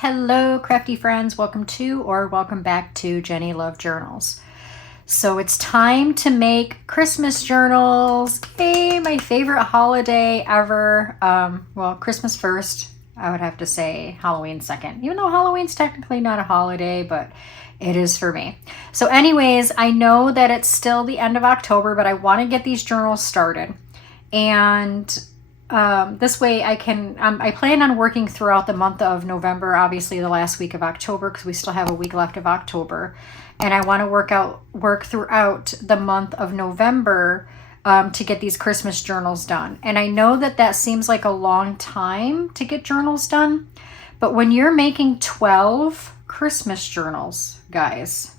Hello, crafty friends. Welcome to or welcome back to Jenny Love Journals. So it's time to make Christmas journals. Yay, my favorite holiday ever. Well, Christmas first. I would have to say Halloween second. Even though Halloween's technically not a holiday, but it is for me. So anyways, I know that it's still the end of October, but I want to get these journals started. And this way I can, I plan on working throughout the month of November, obviously the last week of October, because we still have a week left of October. And I want to work throughout the month of November to get these Christmas journals done. And I know that that seems like a long time to get journals done, but when you're making 12 Christmas journals, guys,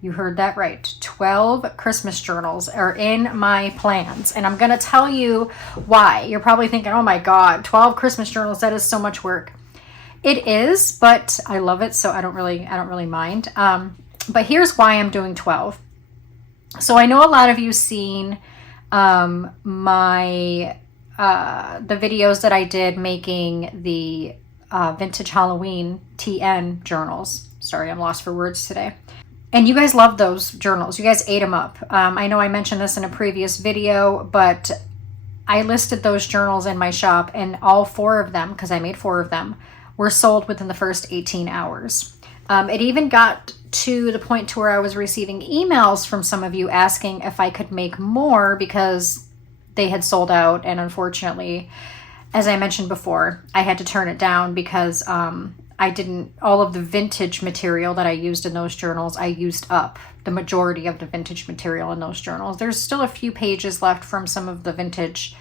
you heard that right. 12 Christmas journals are in my plans. And I'm going to tell you why. You're probably thinking, oh my God, 12 Christmas journals, that is so much work. It is, but I love it, so I don't really mind. But here's why I'm doing 12. So I know a lot of you seen the videos that I did making the vintage Halloween TN journals. Sorry, I'm lost for words today. And you guys love those journals. You guys ate them up. I know I mentioned this in a previous video, but I listed those journals in my shop, and all 4 of them, because I made 4 of them, were sold within the first 18 hours. It even got to the point to where I was receiving emails from some of you asking if I could make more because they had sold out. And unfortunately, as I mentioned before, I had to turn it down because all of the vintage material that I used in those journals, I used up the majority of the vintage material in those journals. There's still a few pages left from some of the vintage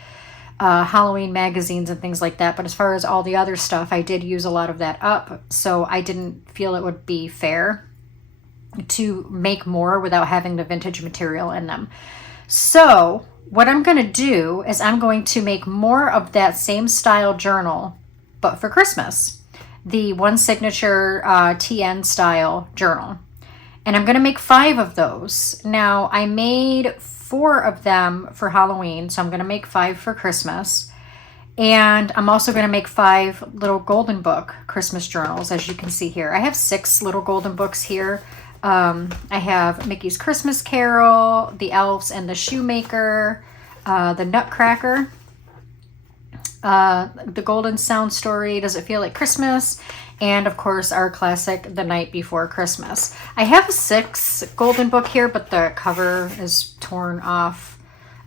Halloween magazines and things like that. But as far as all the other stuff, I did use a lot of that up. So I didn't feel it would be fair to make more without having the vintage material in them. So what I'm going to do is I'm going to make more of that same style journal, but for Christmas. The one signature TN style journal. And I'm going to make 5 of those. Now, I made 4 of them for Halloween, so I'm going to make 5 for Christmas. And I'm also going to make 5 little golden book Christmas journals, as you can see here. I have 6 little golden books here. I have Mickey's Christmas Carol, the Elves and the Shoemaker, the Nutcracker, the Golden Sound Story, Does It Feel Like Christmas? And of course our classic, The Night Before Christmas. I have a 6 golden book here, but the cover is torn off.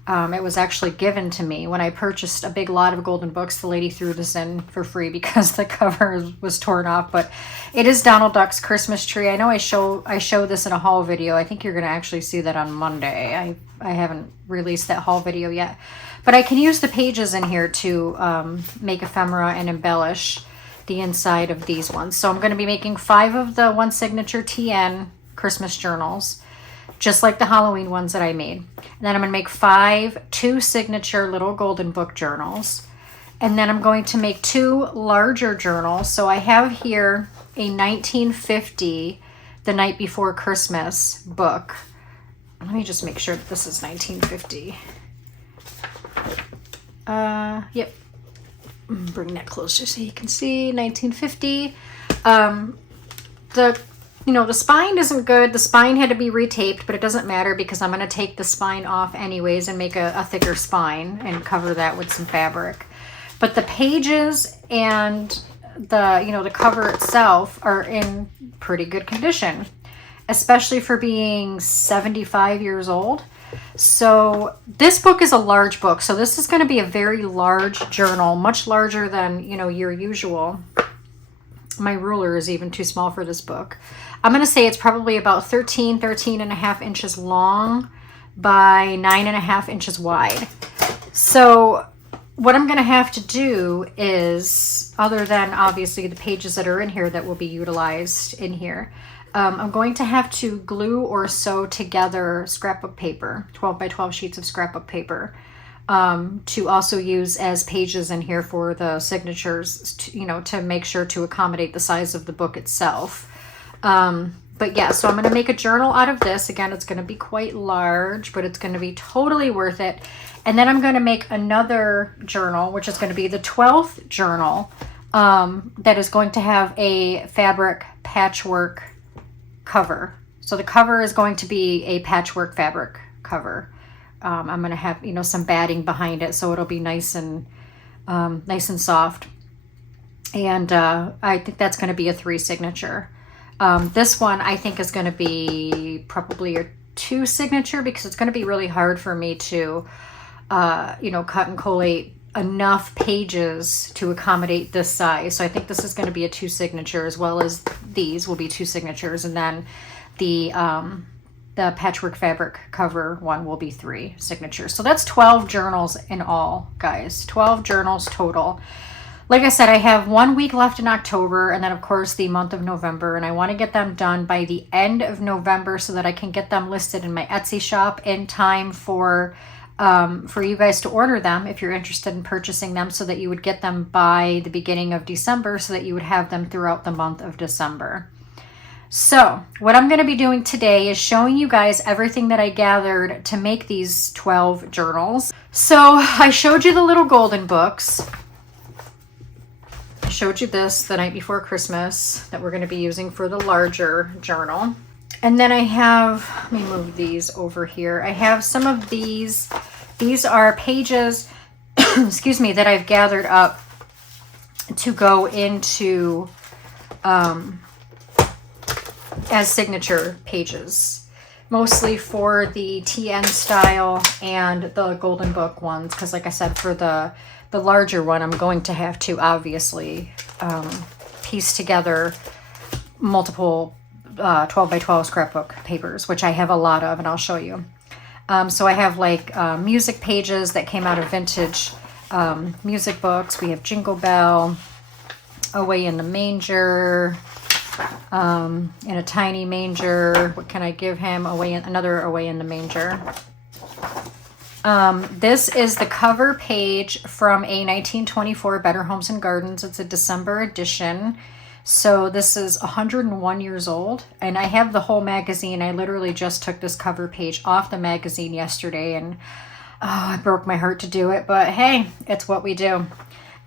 It was actually given to me when I purchased a big lot of golden books. The lady threw this in for free because the cover was torn off, but it is Donald Duck's Christmas tree. I know I show this in a haul video. I think you're going to actually see that on Monday. I haven't released that haul video yet. But I can use the pages in here to make ephemera and embellish the inside of these ones. So I'm going to be making 5 of the one signature TN Christmas journals, just like the Halloween ones that I made. And then I'm going to make 5 2 signature little golden book journals. And then I'm going to make 2 larger journals. So I have here a 1950 The Night Before Christmas book. Let me just make sure that this is 1950. Yep. Bring that closer so you can see 1950. The spine isn't good. The spine had to be retaped, but it doesn't matter because I'm going to take the spine off anyways and make a thicker spine and cover that with some fabric. But the pages and the cover itself are in pretty good condition, especially for being 75 years old. So this book is a large book. So this is going to be a very large journal, much larger than, your usual. My ruler is even too small for this book. I'm going to say it's probably about 13 and a half inches long by 9.5 inches wide. So what I'm going to have to do is, other than obviously the pages that are in here that will be utilized in here, I'm going to have to glue or sew together scrapbook paper, 12 by 12 sheets of scrapbook paper, to also use as pages in here for the signatures, to make sure to accommodate the size of the book itself. But yeah, so I'm going to make a journal out of this. Again, it's going to be quite large, but it's going to be totally worth it. And then I'm going to make another journal, which is going to be the 12th journal, that is going to have a fabric patchwork cover. So the cover is going to be a patchwork fabric cover. I'm going to have, you know, some batting behind it, so it'll be nice and soft. And I think that's going to be a 3 signature. This one I think is going to be probably a 2 signature, because it's going to be really hard for me to, you know, cut and collate enough pages to accommodate this size. So I think this is going to be a 2 signature, as well as these will be 2 signatures, and then the patchwork fabric cover one will be 3 signatures. So that's 12 journals in all, guys. 12 journals total. Like I said, I have 1 week left in October, and then of course the month of November, and I want to get them done by the end of November so that I can get them listed in my Etsy shop in time for you guys to order them if you're interested in purchasing them, so that you would get them by the beginning of December, so that you would have them throughout the month of December. So what I'm going to be doing today is showing you guys everything that I gathered to make these 12 journals. So I showed you the little golden books. I showed you this the night before Christmas that we're going to be using for the larger journal. And then I have, let me move these over here. I have some of these. These are pages, excuse me, that I've gathered up to go into as signature pages, mostly for the TN style and the golden book ones, because like I said, for the larger one, I'm going to have to obviously piece together multiple 12 by 12 scrapbook papers, which I have a lot of, and I'll show you. So I have like music pages that came out of vintage music books. We have Jingle Bell, Away in the Manger, in a tiny manger. What can I give him? Another Away in the Manger. This is the cover page from a 1924 Better Homes and Gardens. It's a December edition. So this is 101 years old, and I have the whole magazine. I literally just took this cover page off the magazine yesterday, and it broke my heart to do it, but hey, it's what we do.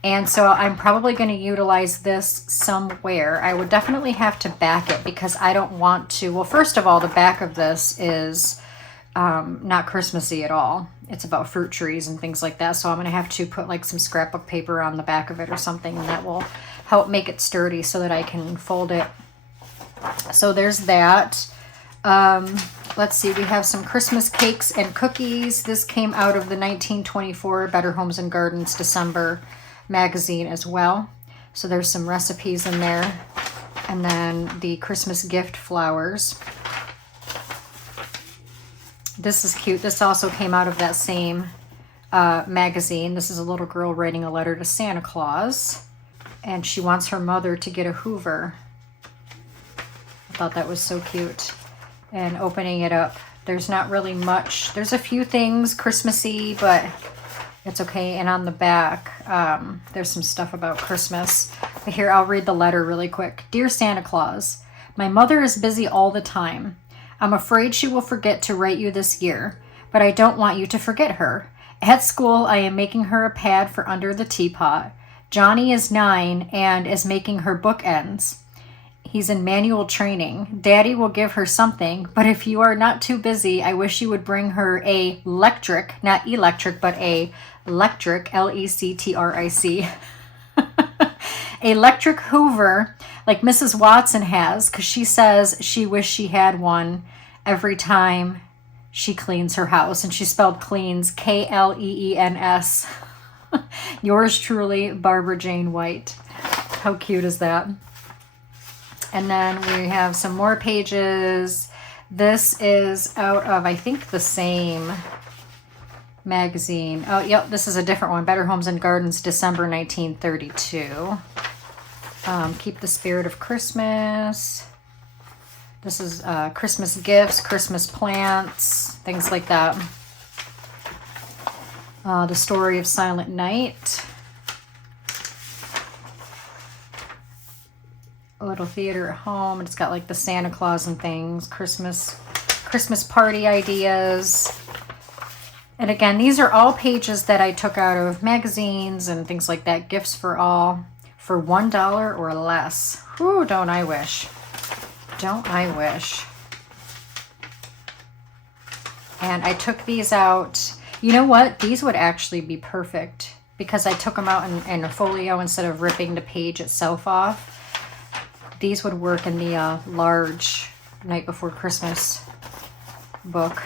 And so I'm probably going to utilize this somewhere. I would definitely have to back it, because I don't want to, well, first of all, the back of this is not Christmassy at all. It's about fruit trees and things like that. So I'm going to have to put like some scrapbook paper on the back of it or something, and that will help make it sturdy so that I can fold it. So there's that. Let's see, we have some Christmas cakes and cookies. This came out of the 1924 Better Homes and Gardens December magazine as well. So there's some recipes in there. And then the Christmas gift flowers. This is cute. This also came out of that same magazine. This is a little girl writing a letter to Santa Claus, and she wants her mother to get a Hoover. I thought that was so cute. And opening it up, there's not really much. There's a few things Christmassy, but it's okay. And on the back, there's some stuff about Christmas. But here, I'll read the letter really quick. Dear Santa Claus, my mother is busy all the time. I'm afraid she will forget to write you this year, but I don't want you to forget her. At school, I am making her a pad for under the teapot. Johnny is 9 and is making her bookends. He's in manual training. Daddy will give her something, but if you are not too busy, I wish you would bring her a electric, not electric, but a electric, L-E-C-T-R-I-C, electric Hoover like Mrs. Watson has, because she says she wished she had one every time she cleans her house. And she spelled cleans, K-L-E-E-N-S. Yours truly, Barbara Jane White. How cute is that? And then we have some more pages. This is out of, I think, the same magazine. Oh, yep, this is a different one. Better Homes and Gardens, December 1932. Keep the Spirit of Christmas. This is Christmas gifts, Christmas plants, things like that. The Story of Silent Night. A little theater at home. It's got like the Santa Claus and things. Christmas party ideas. And again, these are all pages that I took out of magazines and things like that. Gifts for all. for $1 or less. Whew, don't I wish. Don't I wish. And I took these out. You know what? These would actually be perfect because I took them out in a folio instead of ripping the page itself off. These would work in the large Night Before Christmas book.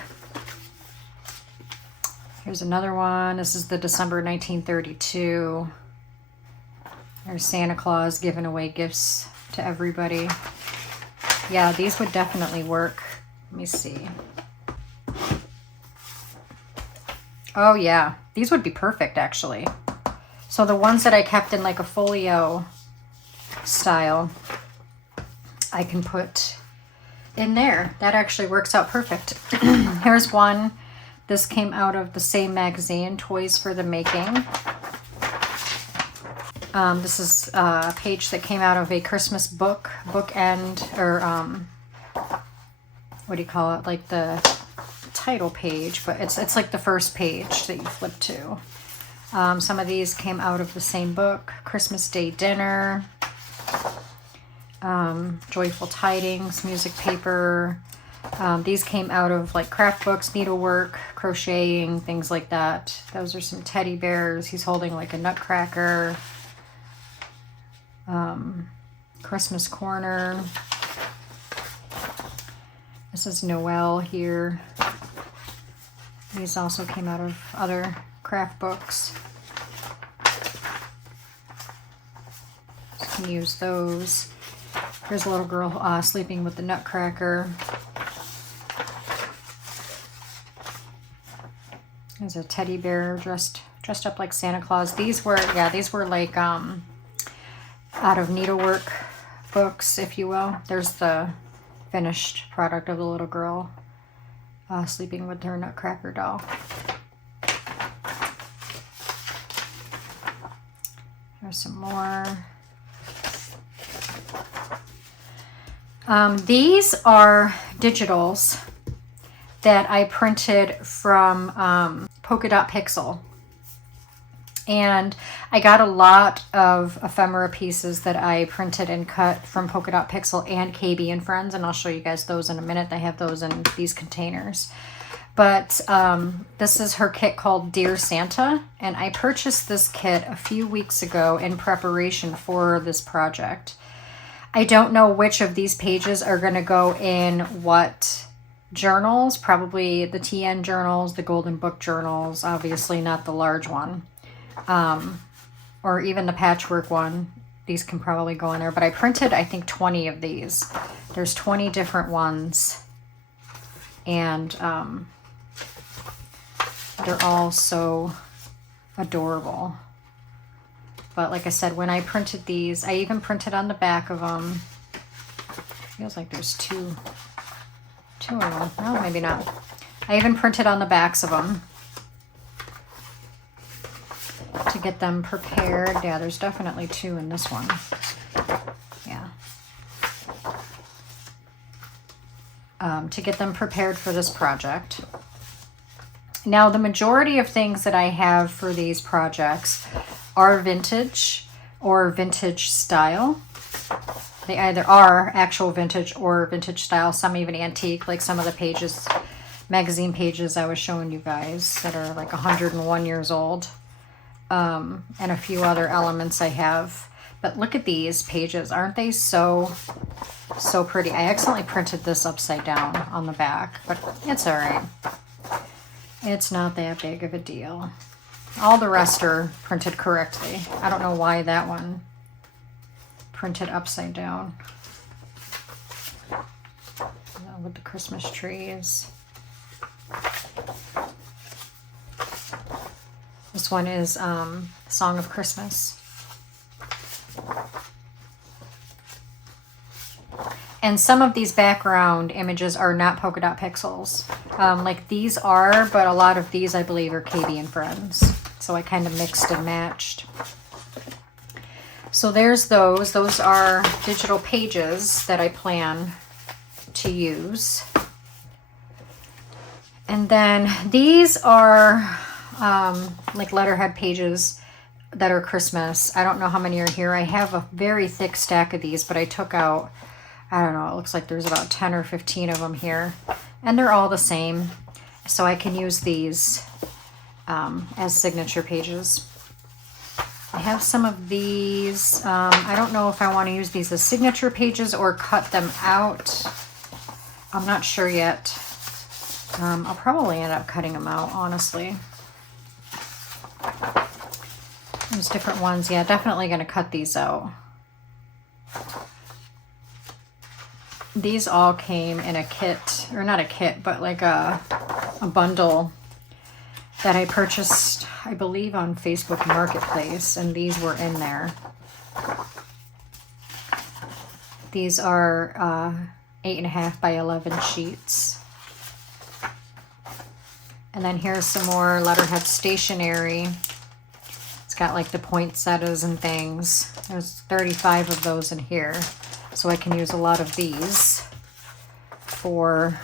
Here's another one. This is the December 1932. There's Santa Claus giving away gifts to everybody. Yeah, these would definitely work. Let me see. Oh yeah, these would be perfect actually. So the ones that I kept in like a folio style, I can put in there. That actually works out perfect. Here's one. This came out of the same magazine, Toys for the Making. This is a page that came out of a Christmas bookend, or what do you call it? Like the title page, but it's like the first page that you flip to. Some of these came out of the same book, Christmas Day Dinner, Joyful Tidings, music paper. These came out of like craft books, needlework, crocheting, things like that. Those are some teddy bears. He's holding like a nutcracker. Christmas Corner. This is Noel here. These also came out of other craft books. So you can use those. Here's a little girl sleeping with the nutcracker. There's a teddy bear dressed up like Santa Claus. These were like out of needlework books, if you will. There's the finished product of the little girl sleeping with her nutcracker doll. There's some more. These are digitals that I printed from Polka Dot Pixel. And I got a lot of ephemera pieces that I printed and cut from Polka Dot Pixel and KB and Friends, and I'll show you guys those in a minute. They have those in these containers. But this is her kit called Dear Santa, and I purchased this kit a few weeks ago in preparation for this project. I don't know which of these pages are going to go in what journals, probably the TN journals, the Golden Book journals, obviously not the large one. Or even the patchwork one. These can probably go in there, but I printed, I think, 20 of these. There's 20 different ones, and they're all so adorable. But like I said, when I printed these, I even printed on the back of them. Feels like there's two of them. No, maybe not. I even printed on the backs of them to get them prepared. Yeah, there's definitely two in this one. Yeah. To get them prepared for this project. Now, the majority of things that I have for these projects are vintage or vintage style. They either are actual vintage or vintage style, some even antique, like some of the pages, magazine pages I was showing you guys that are like 101 years old. And a few other elements I have. But look at these pages. Aren't they so pretty? I accidentally printed this upside down on the back, but it's all right. It's not that big of a deal. All the rest are printed correctly. I don't know why that one printed upside down. With the Christmas trees. This one is Song of Christmas. And some of these background images are not Polka Dot Pixels. Like these are, but a lot of these I believe are KB and Friends. So I kind of mixed and matched. So there's those. Those are digital pages that I plan to use. And then these are like letterhead pages. that are Christmas. I don't know how many are here. I have a very thick stack of these, but I took out, I don't know, it looks like there's about 10 or 15 of them here. And they're all the same. So I can use these as signature pages. I have some of these. I don't know if I want to use these as signature pages or cut them out. I'm not sure yet. I'll probably end up cutting them out, honestly. There's different ones. Yeah, definitely going to cut these out. These all came in a kit, or not a kit, but like a bundle that I purchased, I believe, on Facebook Marketplace, and these were in there. These are 8.5 by 11 sheets. And then here's some more letterhead stationery. It's got like the poinsettias and things. There's 35 of those in here. So I can use a lot of these for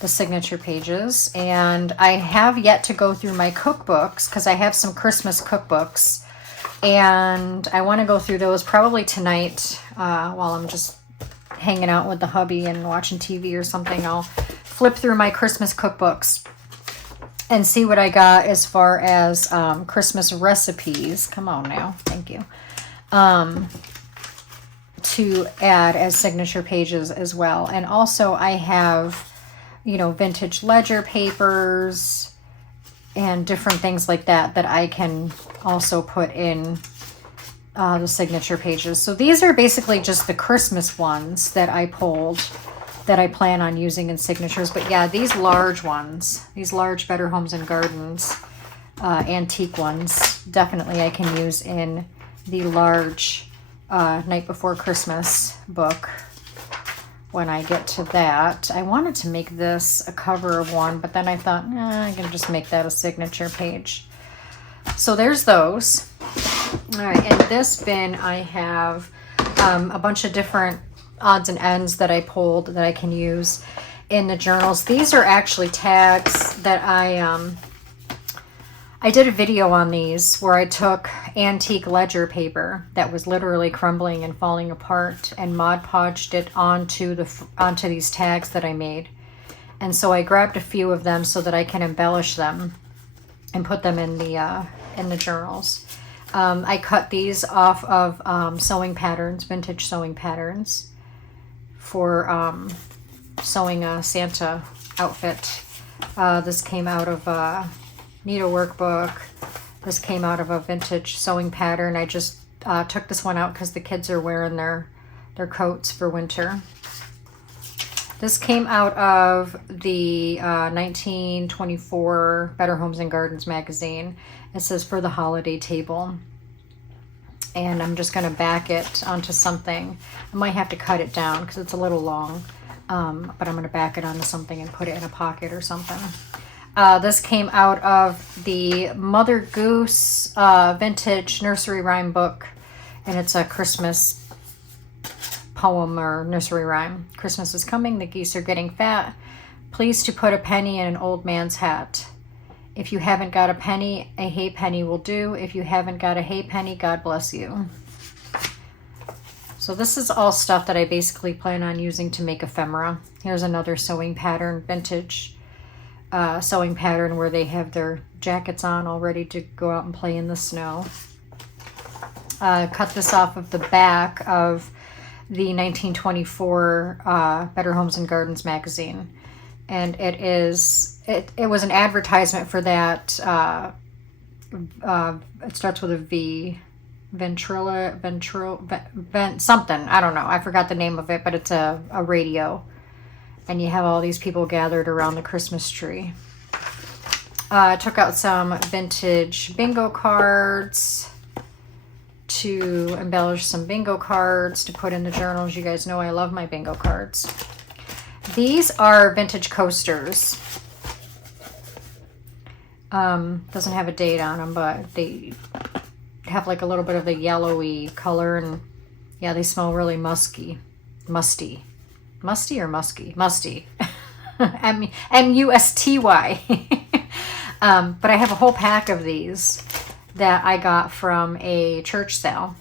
the signature pages. And I have yet to go through my cookbooks because I have some Christmas cookbooks. And I want to go through those probably tonight while I'm just hanging out with the hubby and watching TV or something. I'll flip through my Christmas cookbooks and see what I got as far as Christmas recipes. Come on now. Thank you. To add as signature pages as well. And also I have, you know, vintage ledger papers and different things like that that I can also put in the signature pages. So these are basically just the Christmas ones that I pulled that I plan on using in signatures. But yeah, these large ones, these large Better Homes and Gardens antique ones, definitely I can use in the large Night Before Christmas book when I get to that. I wanted to make this a cover of one, but then I thought, I can just make that a signature page. So there's those. All right, in this bin I have a bunch of different odds and ends that I pulled that I can use in the journals. These are actually tags that I did a video on these where I took antique ledger paper that was literally crumbling and falling apart and Mod Podged it onto these tags that I made. And so I grabbed a few of them so that I can embellish them and put them in the journals. I cut these off of sewing patterns, vintage sewing patterns, for sewing a Santa outfit. This came out of a needle workbook. This came out of a vintage sewing pattern. I just took this one out because the kids are wearing their coats for winter. This came out of the 1924 Better Homes and Gardens magazine. It says for the holiday table. And I'm just going to back it onto something. I might have to cut it down because it's a little long. But I'm going to back it onto something and put it in a pocket or something. This came out of the Mother Goose vintage nursery rhyme book. And it's a Christmas poem or nursery rhyme. Christmas is coming, the geese are getting fat. Pleased to put a penny in an old man's hat. If you haven't got a penny, a halfpenny will do. If you haven't got a halfpenny, God bless you. So this is all stuff that I basically plan on using to make ephemera. Here's another sewing pattern, vintage sewing pattern where they have their jackets on all ready to go out and play in the snow. Cut this off of the back of the 1924 Better Homes and Gardens magazine. And it was an advertisement for that. It starts with a V. Something. I don't know. I forgot the name of it, but it's a radio. And you have all these people gathered around the Christmas tree. I took out some vintage bingo cards to embellish some bingo cards to put in the journals. You guys know I love my bingo cards. These are vintage coasters. Doesn't have a date on them, but they have like a little bit of the yellowy color, and yeah, they smell really musty. Musty or musky? Musty. M-U-S-T-Y. But I have a whole pack of these, that I got from a church sale.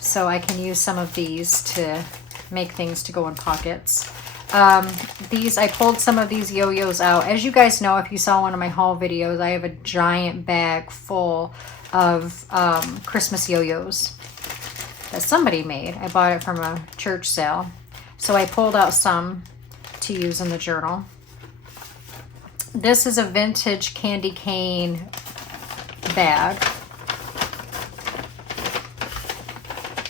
So I can use some of these to make things to go in pockets. I pulled some of these yo-yos out. As you guys know, if you saw one of my haul videos, I have a giant bag full of Christmas yo-yos that somebody made. I bought it from a church sale. So I pulled out some to use in the journal. This is a vintage candy cane bag.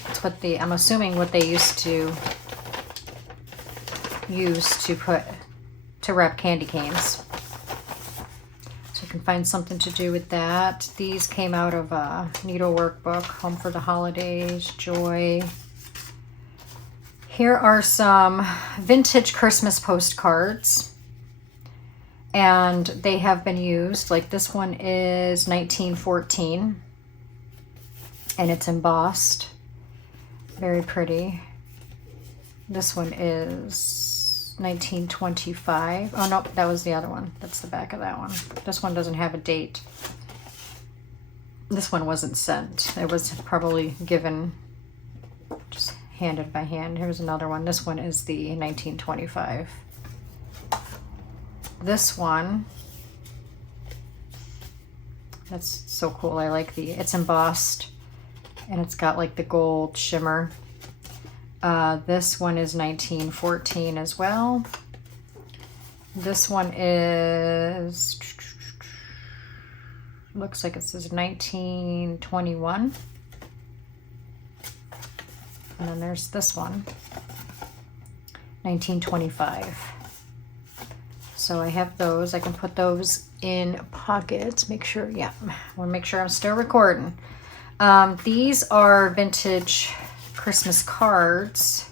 It's what I'm assuming what they used to use to wrap candy canes. So you can find something to do with that. These came out of a needlework book, Home for the Holidays, Joy. Here are some vintage Christmas postcards, and they have been used. Like this one is 1914, and it's embossed. Very pretty. This one is 1925. Oh, nope, that was the other one. That's the back of that one. This one doesn't have a date. This one wasn't sent. It was probably given, just handed by hand. Here's another one. This one is the 1925. This one, that's so cool. I like it's embossed, and it's got like the gold shimmer. This one is 1914 as well. This one is, looks like it says 1921. And then there's this one, 1925. So I have those. I can put those in pockets. Make sure, yeah, I want to make sure I'm still recording. These are vintage Christmas cards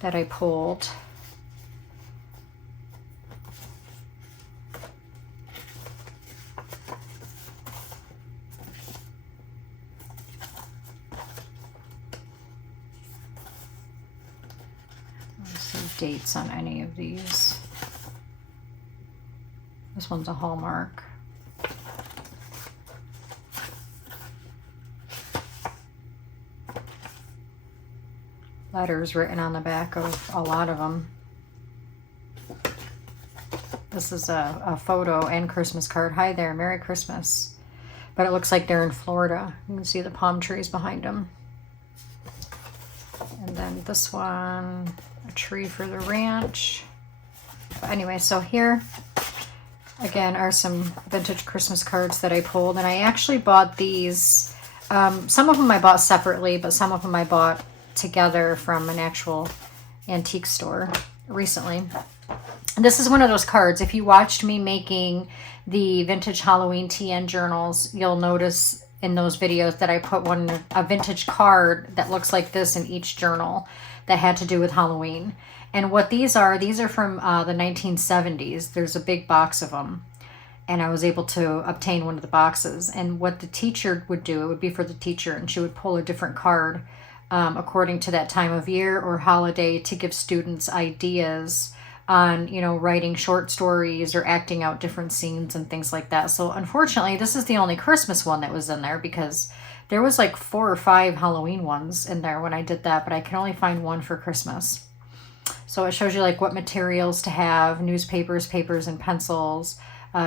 that I pulled. Let's see dates on any of these. This one's a Hallmark. Letters written on the back of a lot of them. This is a photo and Christmas card. Hi there, Merry Christmas. But it looks like they're in Florida. You can see the palm trees behind them. And then this one, a tree for the ranch. But anyway, so here again are some vintage Christmas cards that I pulled. And I actually bought these. Some of them I bought separately, but some of them I bought together from an actual antique store recently. And this is one of those cards. If you watched me making the vintage Halloween TN journals, you'll notice in those videos that I put a vintage card that looks like this in each journal that had to do with Halloween. And what these are from the 1970s. There's a big box of them, and I was able to obtain one of the boxes. And what the teacher would do, it would be for the teacher, and she would pull a different card according to that time of year or holiday to give students ideas on, writing short stories or acting out different scenes and things like that. So unfortunately, this is the only Christmas one that was in there, because there was like 4 or 5 Halloween ones in there when I did that, but I can only find one for Christmas. So it shows you like what materials to have: newspapers, papers, and pencils,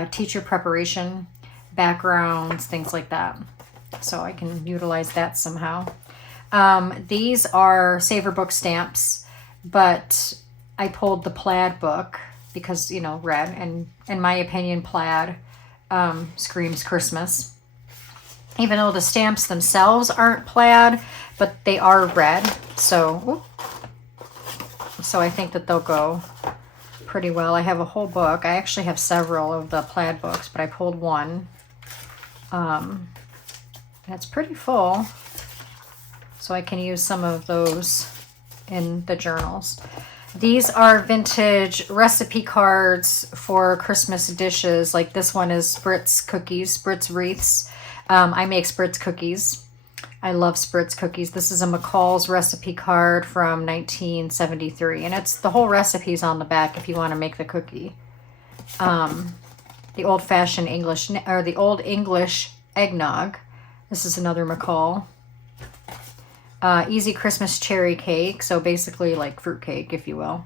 teacher preparation, backgrounds, things like that. So I can utilize that somehow. These are Saver book stamps, but I pulled the plaid book because, red, and in my opinion, plaid screams Christmas. Even though the stamps themselves aren't plaid, but they are red. So I think that they'll go pretty well. I have a whole book. I actually have several of the plaid books, but I pulled one. It's pretty full. So I can use some of those in the journals. These are vintage recipe cards for Christmas dishes. Like this one is Spritz cookies, Spritz wreaths. I make Spritz cookies. I love Spritz cookies. This is a McCall's recipe card from 1973. And it's the whole recipe's on the back if you want to make the cookie. The old-fashioned English, or the Old English eggnog. This is another McCall. Easy Christmas cherry cake, so basically like fruit cake, if you will.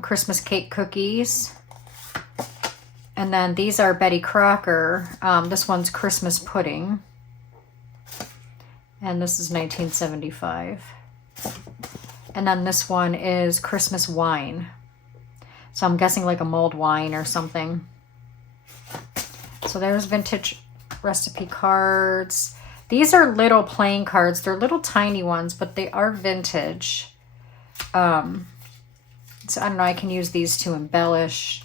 Christmas cake cookies. And then these are Betty Crocker. This one's Christmas pudding. And this is 1975. And then this one is Christmas wine. So I'm guessing like a mulled wine or something. So there's vintage recipe cards. These are little playing cards. They're little tiny ones, but they are vintage. So I don't know, I can use these to embellish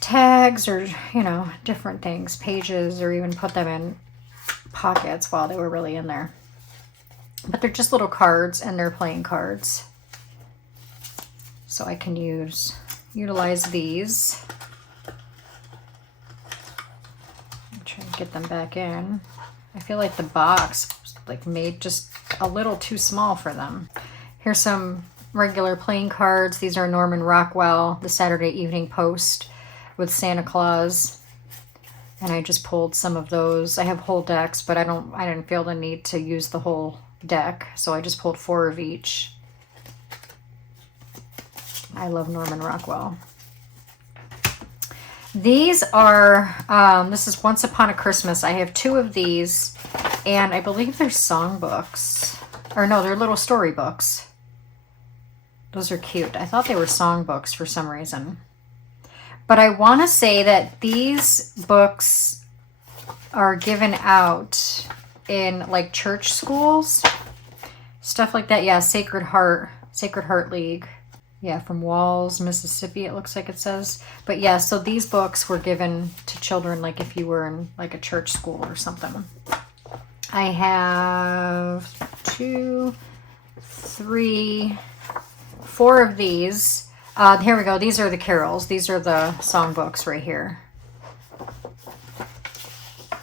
tags or, you know, different things, pages, or even put them in pockets while they were really in there. But they're just little cards, and they're playing cards. So I can utilize these. I'm trying to get them back in. I feel like the box like made just a little too small for them. Here's some regular playing cards. These are Norman Rockwell, the Saturday Evening Post with Santa Claus. And I just pulled some of those. I have whole decks, but I didn't feel the need to use the whole deck, so I just pulled 4 of each. I love Norman Rockwell. These are, this is Once Upon a Christmas. I have 2 of these, and I believe they're songbooks. Or no, they're little storybooks. Those are cute. I thought they were songbooks for some reason. But I want to say that these books are given out in like church schools, stuff like that. Yeah, Sacred Heart League. Yeah, from Walls, Mississippi, it looks like it says. But yeah, so these books were given to children like if you were in like a church school or something. I have 2, 3, 4 of these. Here we go. These are the carols. These are the songbooks right here.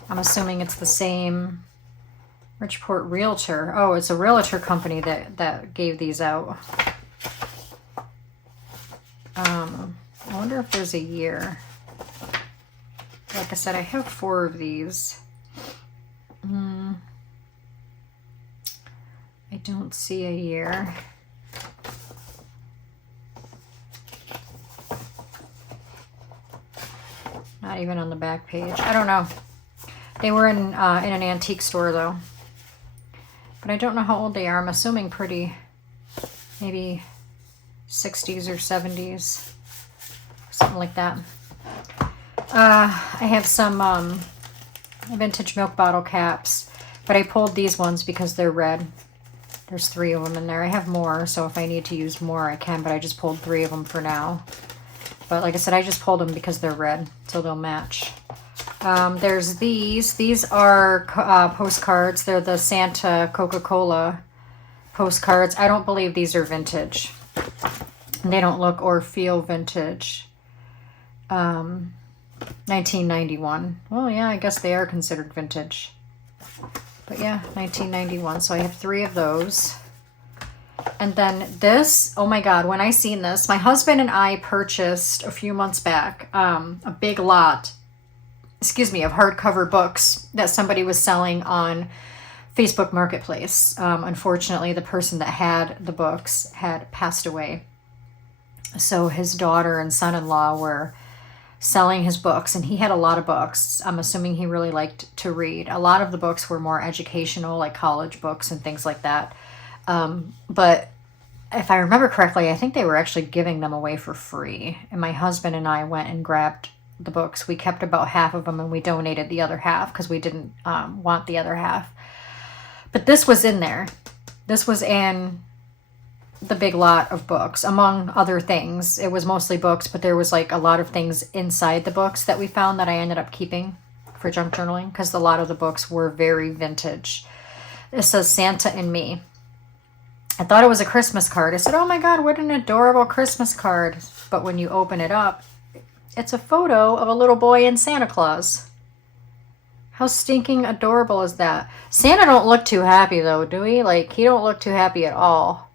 I'm assuming it's the same Bridgeport Realtor. Oh, it's a realtor company that gave these out. I wonder if there's a year. Like I said, I have 4 of these. I don't see a year. Not even on the back page. I don't know. They were in an antique store though. But I don't know how old they are. I'm assuming pretty, maybe 60s or 70s. Something like that. I have some vintage milk bottle caps. But I pulled these ones because they're red. There's 3 of them in there. I have more, so if I need to use more I can. But I just pulled 3 of them for now. But like I said, I just pulled them because they're red, so they'll match. There's these. These are postcards. They're the Santa Coca-Cola postcards. I don't believe these are vintage. They don't look or feel vintage. 1991. Well, yeah, I guess they are considered vintage. But yeah, 1991. So I have 3 of those. And then this, oh my God, when I seen this, my husband and I purchased a few months back a big lot, of hardcover books that somebody was selling on Facebook Marketplace. Unfortunately, the person that had the books had passed away. So his daughter and son-in-law were selling his books, and he had a lot of books. I'm assuming he really liked to read. A lot of the books were more educational, like college books and things like that. But if I remember correctly, I think they were actually giving them away for free. And my husband and I went and grabbed the books. We kept about half of them and we donated the other half because we didn't want the other half. But this was in there. This was in the big lot of books, among other things. It was mostly books, but there was like a lot of things inside the books that we found that I ended up keeping for junk journaling because a lot of the books were very vintage. It says Santa and Me. I thought it was a Christmas card. I said, oh my God, what an adorable Christmas card. But when you open it up, it's a photo of a little boy and Santa Claus. How stinking adorable is that? Santa don't look too happy though, do he? Like, he don't look too happy at all.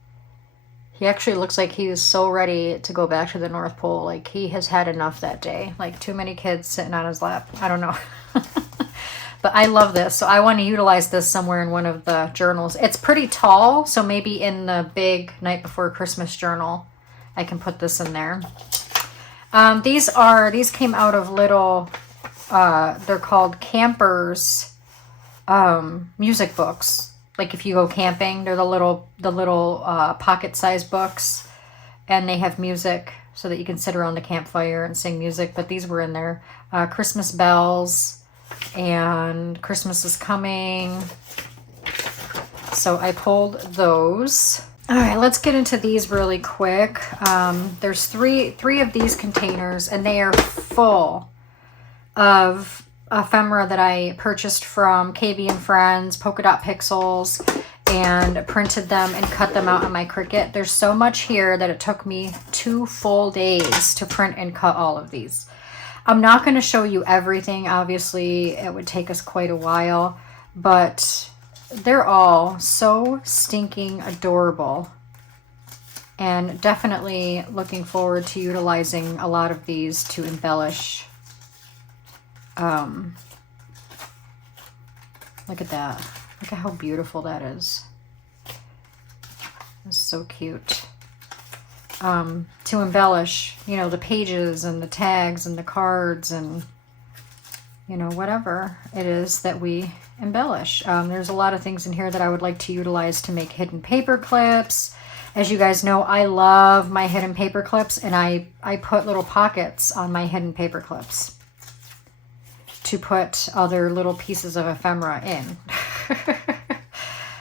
He actually looks like he is so ready to go back to the North Pole. Like he has had enough that day. Like too many kids sitting on his lap. I don't know. But I love this. So I want to utilize this somewhere in one of the journals. It's pretty tall. So maybe in the big Night Before Christmas journal, I can put this in there. These came out of little, they're called campers, music books. Like if you go camping, they're the little pocket-sized books, and they have music so that you can sit around the campfire and sing music. But these were in there. Christmas bells and Christmas is coming. So I pulled those. All right, let's get into these really quick. There's three of these containers, and they are full of ephemera that I purchased from KB and Friends, Polka Dot Pixels, and printed them and cut them out on my Cricut. There's so much here that it took me 2 full days to print and cut all of these. I'm not going to show you everything. Obviously, it would take us quite a while, but they're all so stinking adorable. And definitely looking forward to utilizing a lot of these to embellish. Look at that. Look at how beautiful that is. It's so cute. To embellish, you know, the pages and the tags and the cards and, you know, whatever it is that we embellish. There's a lot of things in here that I would like to utilize to make hidden paper clips. As you guys know, I love my hidden paper clips, and I put little pockets on my hidden paper clips to put other little pieces of ephemera in.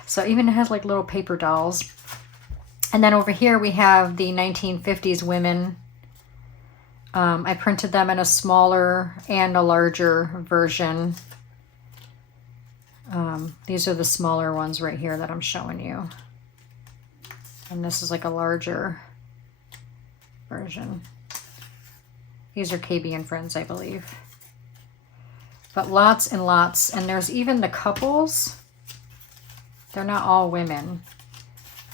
So even it has like little paper dolls. And then over here we have the 1950s women. I printed them in a smaller and a larger version. These are the smaller ones right here that I'm showing you. And this is like a larger version. These are KB and Friends, I believe. But lots and lots. And there's even the couples. They're not all women.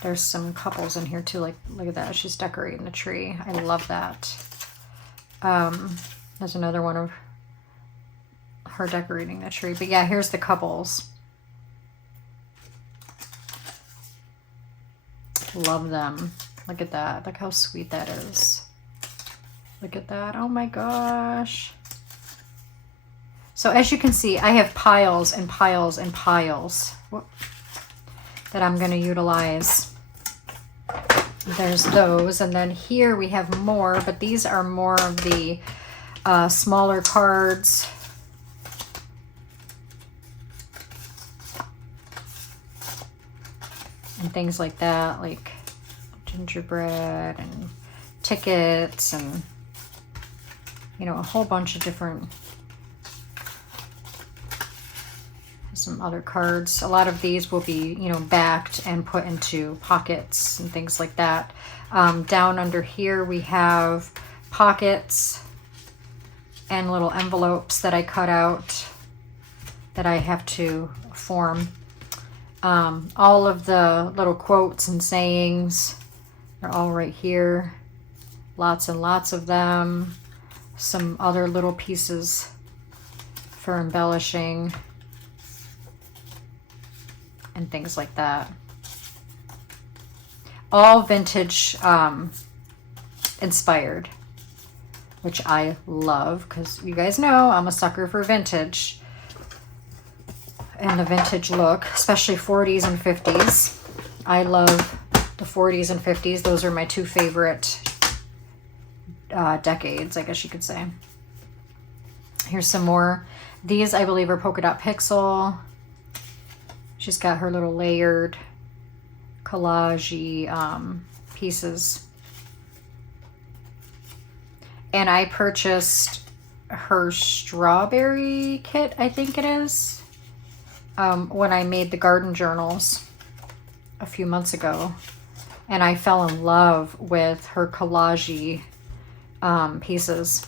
There's some couples in here too. Like, look at that. She's decorating the tree. I love that. There's another one of her decorating the tree. But yeah, here's the couples. Love them. Look at that. Look how sweet that is. Look at that. Oh my gosh. So as you can see, I have piles and piles and piles that I'm going to utilize. There's those. And then here we have more, but these are more of the smaller cards. And things like that, like gingerbread and tickets and, you know, a whole bunch of different, some other cards. A lot of these will be, you know, backed and put into pockets and things like that. Down under here we have pockets and little envelopes that I cut out that I have to form. All of the little quotes and sayings are all right here. Lots and lots of them. Some other little pieces for embellishing and things like that. All vintage inspired, which I love because you guys know I'm a sucker for vintage. And the vintage look, especially 40s and 50s. I love the 40s and 50s. Those are my 2 favorite decades, I guess you could say. Here's some more. These, I believe, are Polka Dot Pixel. She's got her little layered collage-y pieces. And I purchased her strawberry kit, I think it is. When I made the garden journals a few months ago, and I fell in love with her collage pieces.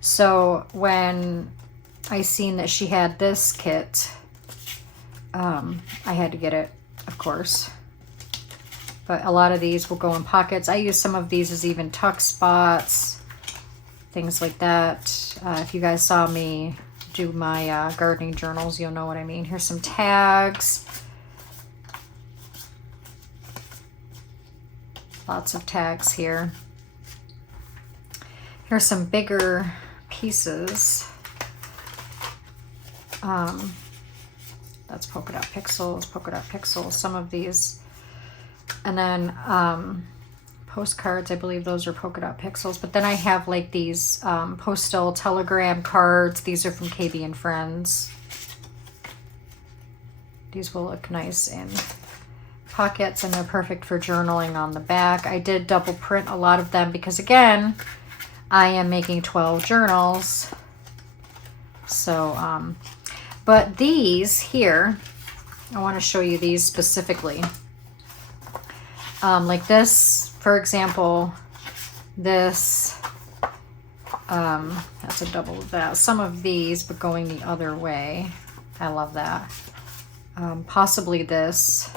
So when I seen that she had this kit, I had to get it, of course. but a lot of these will go in pockets. I use some of these as even tuck spots, things like that. If you guys saw me do my gardening journals, you'll know what I mean. Here's some tags. Lots of tags here. Here's some bigger pieces. That's polka dot pixels, some of these. And then postcards, I believe those are polka dot pixels. But then I have like these postal telegram cards. These are from KB and Friends. These will look nice in pockets, and they're perfect for journaling on the back. I did double print a lot of them because, again, I am making 12 journals. So, but these here, I want to show you these specifically. Like this, for example, this, that's a double of that. Some of these, but going the other way. I love that. Possibly this.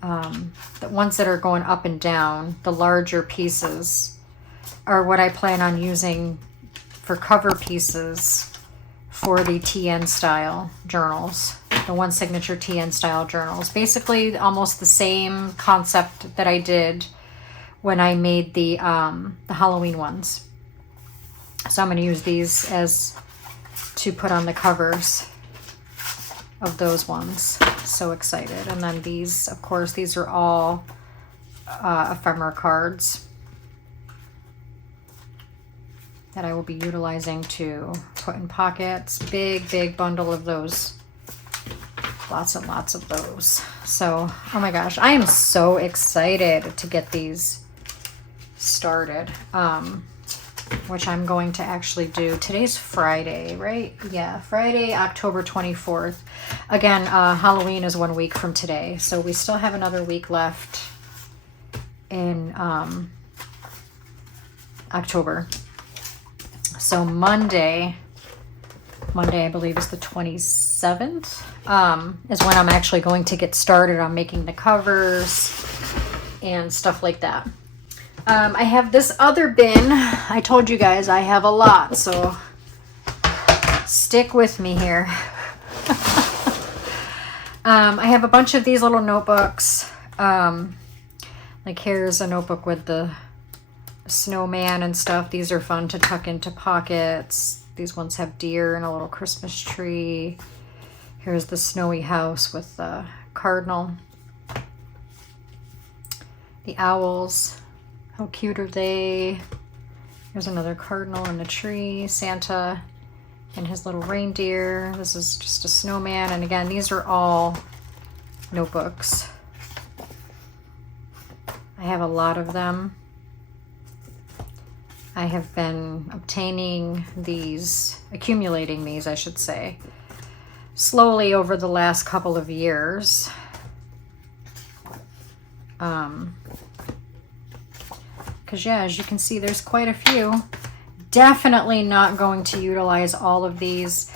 The ones that are going up and down, the larger pieces, are what I plan on using for cover pieces for the TN style journals, the one signature TN style journals. Basically almost the same concept that I did when I made the Halloween ones. So I'm going to use these as to put on the covers of those ones. So excited. And then these, of course, these are all ephemera cards that I will be utilizing to put in pockets. Big bundle of those. Lots and lots of those. So, oh my gosh, I am so excited to get these started. Which I'm going to actually do. Today's Friday, right? Yeah, Friday, October 24th. Again, Halloween is 1 week from today, so we still have another week left in October. So Monday, I believe, is the 27th, is when I'm actually going to get started on making the covers and stuff like that. I have this other bin. I told you guys I have a lot, so stick with me here. I have a bunch of these little notebooks. Like here's a notebook with the snowman and stuff. These are fun to tuck into pockets. These ones have deer and a little Christmas tree. Here's the snowy house with the cardinal. The owls. How cute are they? There's another cardinal in the tree. Santa and his little reindeer. This is just a snowman. And again, these are all notebooks. I have a lot of them. I have been accumulating these, I should say, slowly over the last couple of years. Because, yeah, as you can see, there's quite a few. Definitely not going to utilize all of these.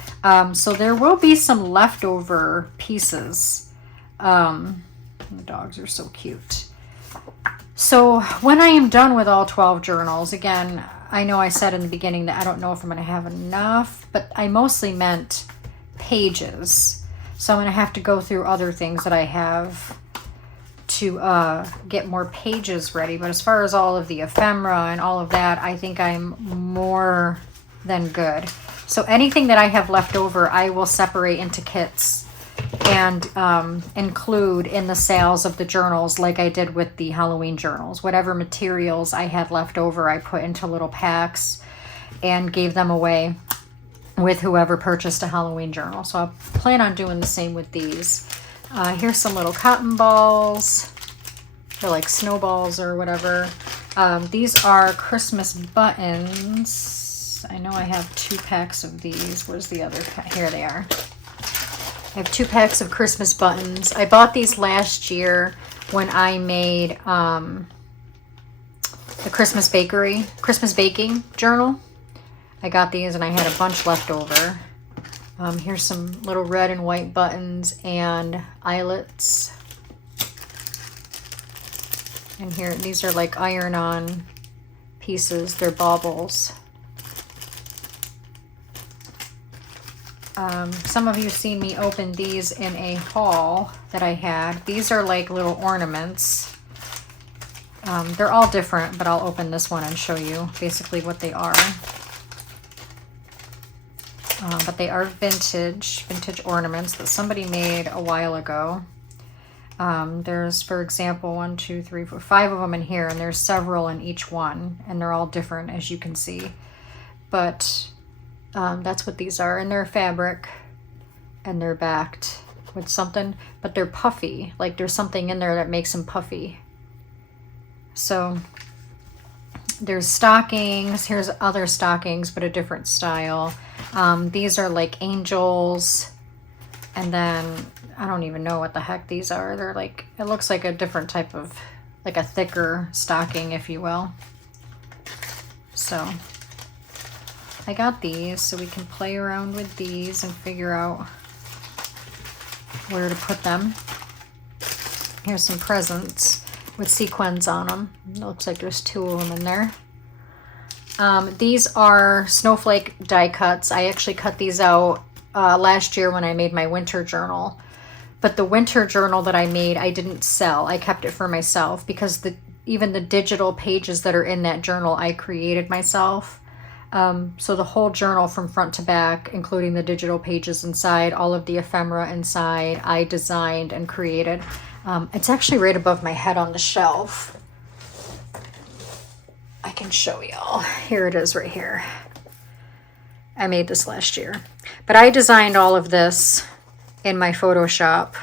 So there will be some leftover pieces. The dogs are so cute. So when I am done with all 12 journals, again, I know I said in the beginning that I don't know if I'm going to have enough, but I mostly meant pages. So I'm going to have to go through other things that I have to get more pages ready. But as far as all of the ephemera and all of that, I think I'm more than good. So anything that I have left over, I will separate into kits and include in the sales of the journals like I did with the Halloween journals. Whatever materials I had left over, I put into little packs and gave them away with whoever purchased a Halloween journal. So I plan on doing the same with these. Here's some little cotton balls. They're like snowballs or whatever. These are Christmas buttons. I know I have 2 packs of these. Where's the other pack? Here they are. I have 2 packs of Christmas buttons. I bought these last year when I made the Christmas baking journal. I got these and I had a bunch left over. Here's some little red and white buttons and eyelets. And here, these are like iron-on pieces. They're baubles. Some of you have seen me open these in a haul that I had. These are like little ornaments. They're all different, but I'll open this one and show you basically what they are. But they are vintage ornaments that somebody made a while ago. There's, for example, 1, 2, 3, 4, 5 of them in here, and there's several in each one, and they're all different, as you can see. But that's what these are, and they're fabric, and they're backed with something, but they're puffy. Like there's something in there that makes them puffy. So there's stockings. Here's other stockings, but a different style. These are like angels, and then I don't even know what the heck these are. They're like, it looks like a different type of, like a thicker stocking, if you will. So I got these so we can play around with these and figure out where to put them. Here's some presents with sequins on them. It looks like there's 2 of them in there. These are snowflake die cuts. I actually cut these out last year when I made my winter journal. But the winter journal that I made, I didn't sell. I kept it for myself because even the digital pages that are in that journal, I created myself. So the whole journal from front to back, including the digital pages inside, all of the ephemera inside, I designed and created. It's actually right above my head on the shelf. I can show y'all. Here it is right here. I made this last year. But I designed all of this in my Photoshop,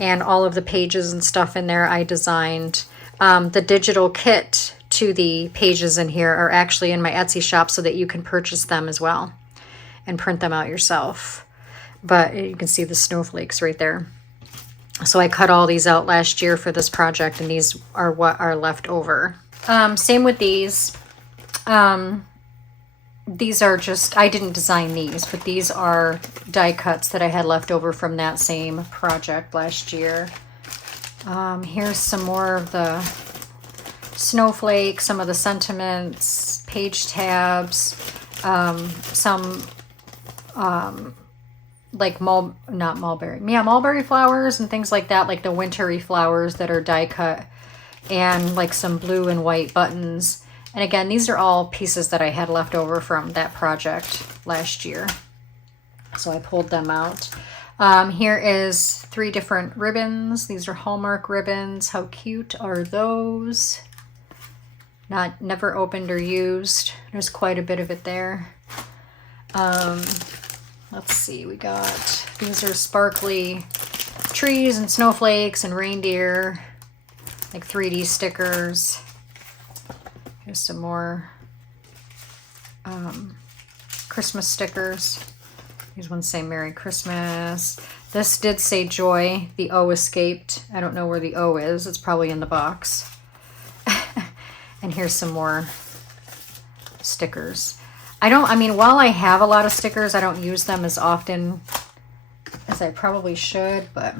and all of the pages and stuff in there I designed. The digital kit to the pages in here are actually in my Etsy shop so that you can purchase them as well and print them out yourself. But you can see the snowflakes right there. So I cut all these out last year for this project, and these are what are left over. Same with these. These are just, I didn't design these, but these are die cuts that I had left over from that same project last year. Here's some more of the snowflakes, some of the sentiments, page tabs, some like mulberry flowers and things like that, like the wintry flowers that are die cut, and like some blue and white buttons. And again, these are all pieces that I had left over from that project last year. So I pulled them out. Here is 3 different ribbons. These are Hallmark ribbons. How cute are those? Never opened or used. There's quite a bit of it there. Let's see, we got, these are sparkly trees and snowflakes and reindeer, like 3D stickers. Here's some more Christmas stickers. These ones say Merry Christmas. This did say Joy. The O escaped. I don't know where the O is. It's probably in the box. And here's some more stickers. I mean, while I have a lot of stickers, I don't use them as often as I probably should, but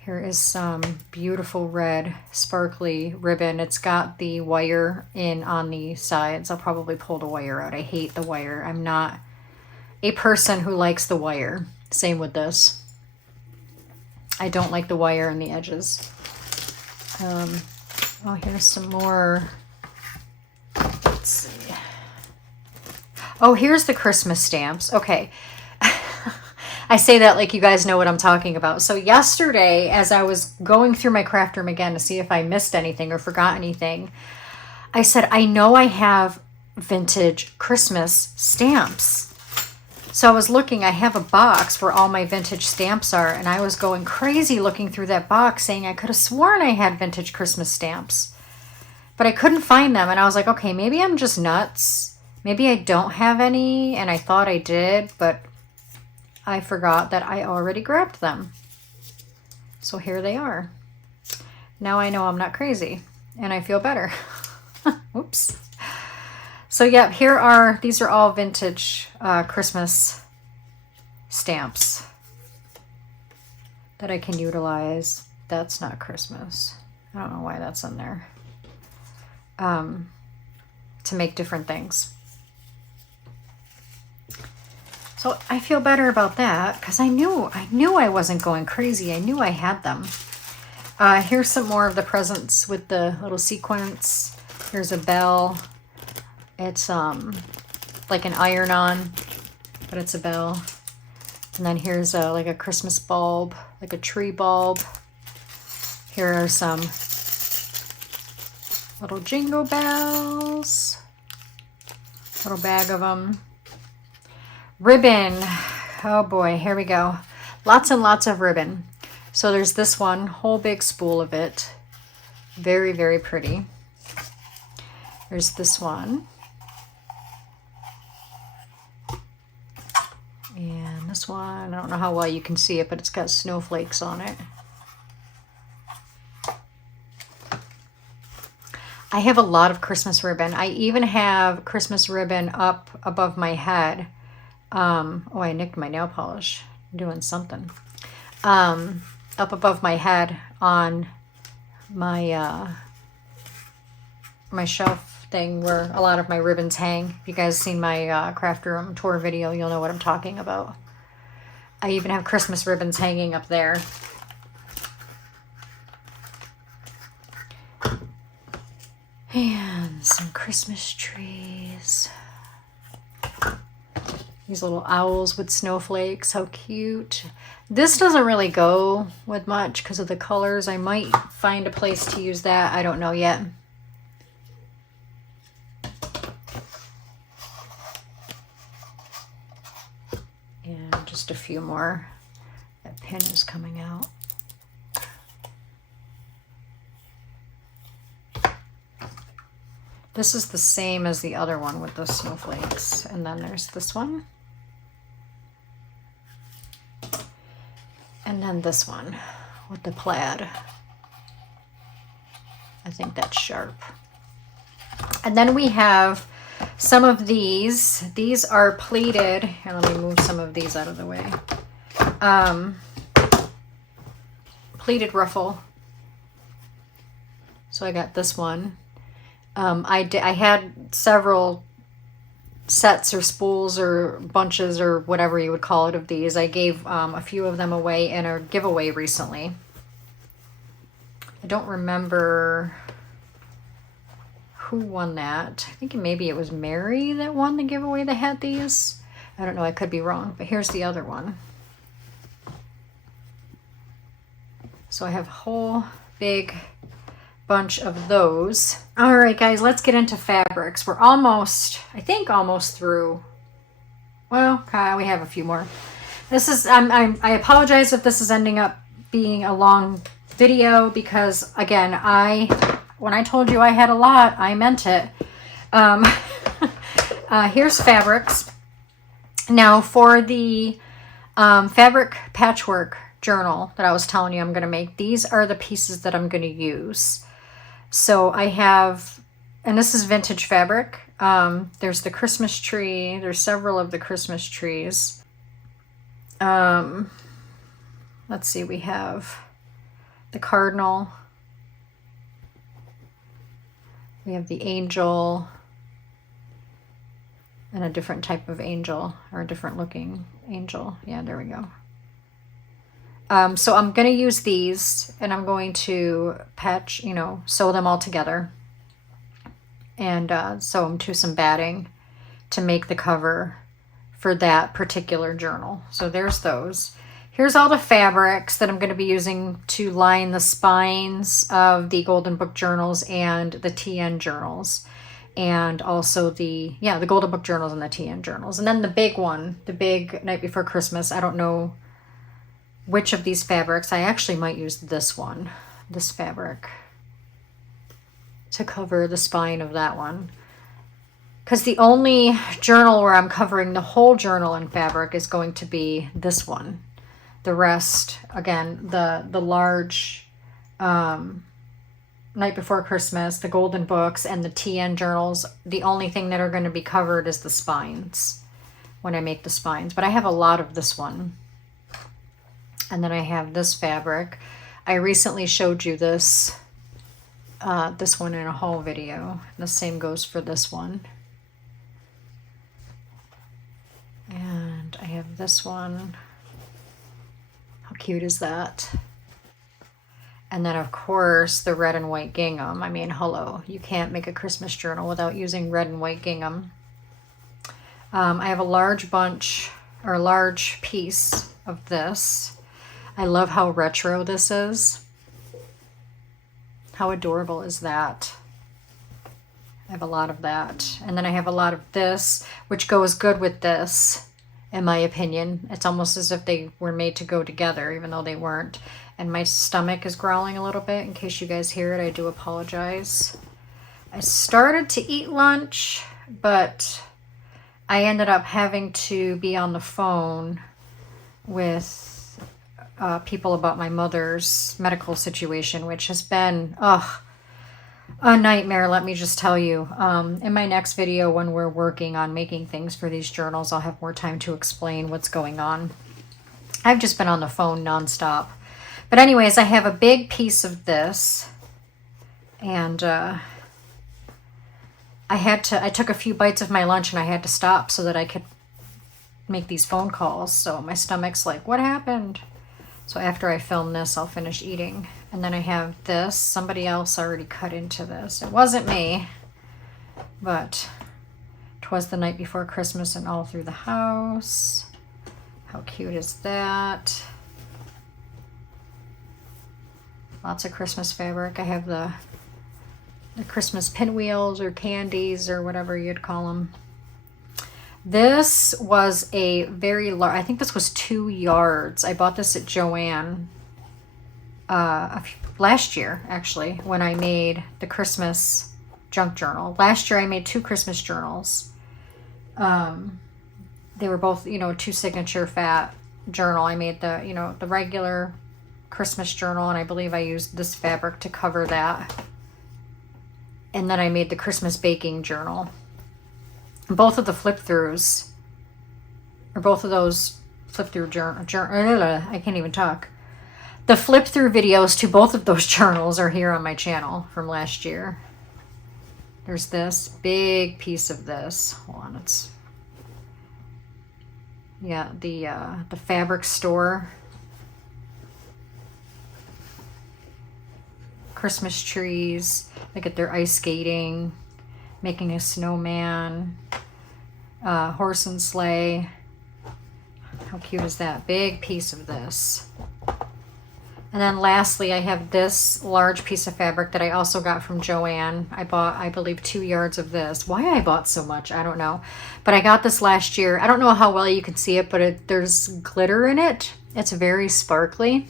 here is some beautiful red sparkly ribbon. It's got the wire in on the sides. I'll probably pull the wire out. I hate the wire. I'm not a person who likes the wire. Same with this. I don't like the wire on the edges. Oh, here's some more. Let's see. Oh, here's the Christmas stamps. Okay. I say that like you guys know what I'm talking about. So yesterday, as I was going through my craft room again to see if I missed anything or forgot anything, I said, I know I have vintage Christmas stamps. So I was looking, I have a box where all my vintage stamps are, and I was going crazy looking through that box saying I could have sworn I had vintage Christmas stamps, but I couldn't find them. And I was like, okay, maybe I'm just nuts. Maybe I don't have any, and I thought I did, but I forgot that I already grabbed them. So here they are. Now I know I'm not crazy, and I feel better. Oops. So yeah, these are all vintage Christmas stamps that I can utilize. That's not Christmas. I don't know why that's in there. To make different things. So I feel better about that because I knew I wasn't going crazy. I knew I had them. Here's some more of the presents with the little sequins. Here's a bell. It's like an iron-on, but it's a bell. And then here's like a Christmas bulb, like a tree bulb. Here are some little jingle bells. Little bag of them. Ribbon. Oh boy, here we go. Lots and lots of ribbon. So there's this one, whole big spool of it. Very, very pretty. There's this one. And this one, I don't know how well you can see it, but it's got snowflakes on it. I have a lot of Christmas ribbon. I even have Christmas ribbon up above my head. Oh, I nicked my nail polish. I'm doing something. Up above my head on my my shelf thing where a lot of my ribbons hang. If you guys seen my craft room tour video, you'll know what I'm talking about. I even have Christmas ribbons hanging up there. And some Christmas trees. These little owls with snowflakes, how cute. This doesn't really go with much because of the colors. I might find a place to use that. I don't know yet. And just a few more. That pin is coming out. This is the same as the other one with the snowflakes. And then there's this one. And then this one with the plaid. I think that's sharp. And then we have some of these. These are pleated. Here, let me move some of these out of the way. Pleated ruffle. So I got this one. I had several sets or spools or bunches or whatever you would call it of these. I gave a few of them away in a giveaway recently. I don't remember who won that. I think maybe it was Mary that won the giveaway that had these. I don't know, I could be wrong, but here's the other one. So I have a whole big bunch of those. All right, guys, let's get into fabrics. We're almost, I think, almost through. Well, we have a few more. This is, I apologize if this is ending up being a long video because, again, when I told you I had a lot, I meant it. Here's fabrics. Now, for the fabric patchwork journal that I was telling you I'm going to make, these are the pieces that I'm going to use. So I have, and this is vintage fabric. There's the Christmas tree. There's several of the Christmas trees. Let's see, we have the cardinal. We have the angel and a different type of angel, or a different looking angel. Yeah, there we go. So I'm going to use these and I'm going to patch, sew them all together and sew them to some batting to make the cover for that particular journal. So there's those. Here's all the fabrics that I'm going to be using to line the spines of the Golden Book journals and the TN journals. And also the Golden Book journals and the TN journals. And then the big one, the big Night Before Christmas, I don't know which of these fabrics. I actually might use this one, this fabric, to cover the spine of that one. Because the only journal where I'm covering the whole journal in fabric is going to be this one. The rest, again, the large Night Before Christmas, the Golden Books, and the TN journals, the only thing that are going to be covered is the spines when I make the spines. But I have a lot of this one. And then I have this fabric. I recently showed you this, this one in a haul video. The same goes for this one. And I have this one. How cute is that? And then, of course, the red and white gingham. I mean, hello. You can't make a Christmas journal without using red and white gingham. I have a large bunch, or a large piece of this. I love how retro this is. How adorable is that? I have a lot of that. And then I have a lot of this, which goes good with this, in my opinion. It's almost as if they were made to go together, even though they weren't. And my stomach is growling a little bit. In case you guys hear it, I do apologize. I started to eat lunch, but I ended up having to be on the phone with people about my mother's medical situation, which has been, a nightmare, let me just tell you. In my next video, when we're working on making things for these journals, I'll have more time to explain what's going on. I've just been on the phone nonstop. But anyways, I have a big piece of this, and I took a few bites of my lunch and I had to stop so that I could make these phone calls. So my stomach's like, what happened? So after I film this, I'll finish eating. And then I have this. Somebody else already cut into this. It wasn't me, but 'twas the night before Christmas and all through the house. How cute is that? Lots of Christmas fabric. I have the Christmas pinwheels or candies or whatever you'd call them. This was a very large, I think this was 2 yards. I bought this at Joann last year, actually, when I made the Christmas junk journal. Last year I made 2 Christmas journals. They were both, 2 signature fat journal. I made the, the regular Christmas journal, and I believe I used this fabric to cover that. And then I made the Christmas baking journal. Both of the flip-throughs, or both of those flip-through I can't even talk. The flip-through videos to both of those journals are here on my channel from last year. There's this big piece of this. Hold on, it's, yeah, the fabric store. Christmas trees. Look at their ice skating, making a snowman, horse and sleigh. How cute is that? Big piece of this. And then lastly, I have this large piece of fabric that I also got from Joann. I bought, I believe, 2 yards of this. Why I bought so much, I don't know. But I got this last year. I don't know how well you can see it, but there's glitter in it. It's very sparkly.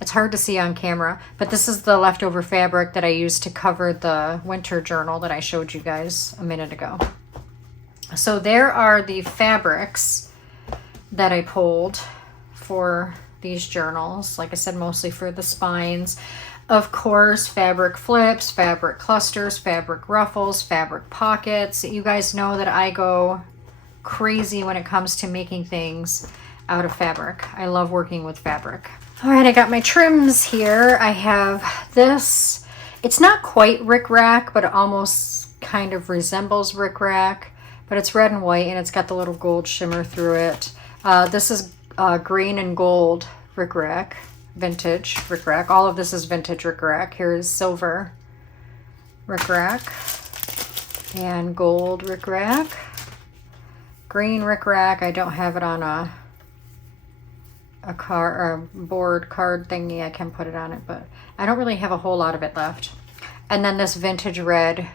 It's hard to see on camera, but this is the leftover fabric that I used to cover the winter journal that I showed you guys a minute ago. So there are the fabrics that I pulled for these journals. Like I said, mostly for the spines. Of course, fabric flips, fabric clusters, fabric ruffles, fabric pockets. You guys know that I go crazy when it comes to making things out of fabric. I love working with fabric. All right, I got my trims here. I have this. It's not quite rickrack, but it almost kind of resembles rickrack. But it's red and white, and it's got the little gold shimmer through it. This is green and gold rickrack, vintage rickrack. All of this is vintage rickrack. Here is silver rickrack and gold rickrack. Green rickrack. I don't have it on a board card thingy. I can put it on it, but I don't really have a whole lot of it left. And then this vintage red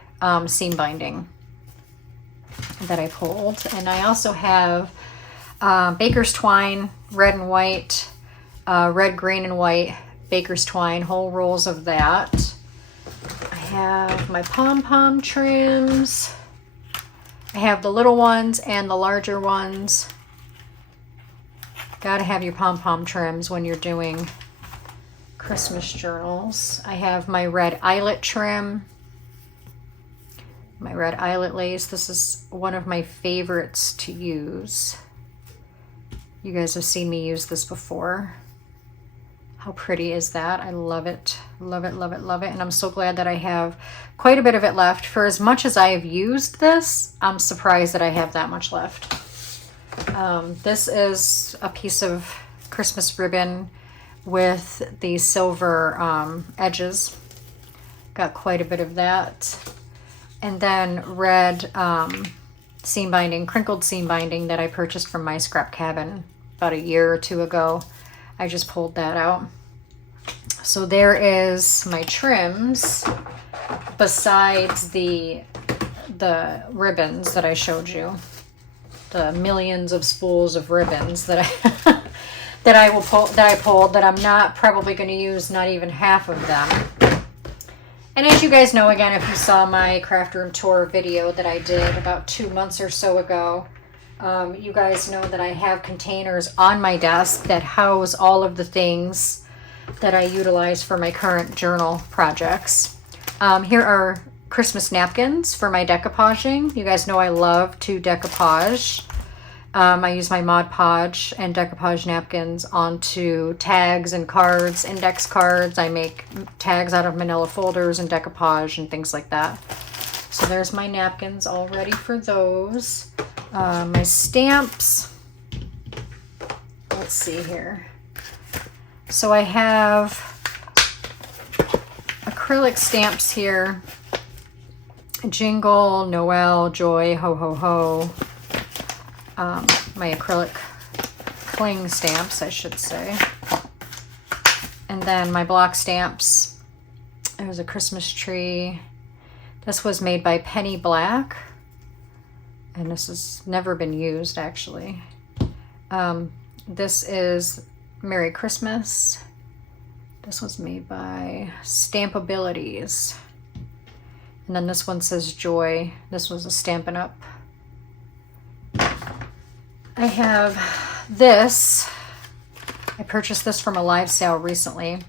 seam binding that I pulled. And I also have baker's twine, red and white, red, green, and white baker's twine, whole rolls of that. I have my pom-pom trims. I have the little ones and the larger ones. Gotta have your pom-pom trims when you're doing Christmas journals. I have my red eyelet trim, my red eyelet lace. This is one of my favorites to use. You guys have seen me use this before. How pretty is that? I love it. Love it, love it, love it. And I'm so glad that I have quite a bit of it left. For as much as I have used this, I'm surprised that I have that much left. This is a piece of Christmas ribbon with the silver edges. Got quite a bit of that. And then red seam binding, crinkled seam binding that I purchased from my scrap cabin about a year or two ago. I just pulled that out. So there is my trims besides the ribbons that I showed you. The millions of spools of ribbons that I that I pulled that I'm not probably going to use not even half of them. And as you guys know, again, if you saw my craft room tour video that I did about 2 months or so ago, you guys know that I have containers on my desk that house all of the things that I utilize for my current journal projects. Here are Christmas napkins for my decoupaging. You guys know I love to decoupage. I use my Mod Podge and decoupage napkins onto tags and cards, index cards. I make tags out of manila folders and decoupage and things like that. So there's my napkins all ready for those. My stamps. Let's see here. So I have acrylic stamps here. Jingle, Noel, Joy, Ho Ho Ho. My acrylic cling stamps, I should say. And then my block stamps. There's a Christmas tree. This was made by Penny Black. And this has never been used, actually. This is Merry Christmas. This was made by Stampabilities. And then this one says Joy. This was a Stampin' Up. I have this. I purchased this from a live sale recently.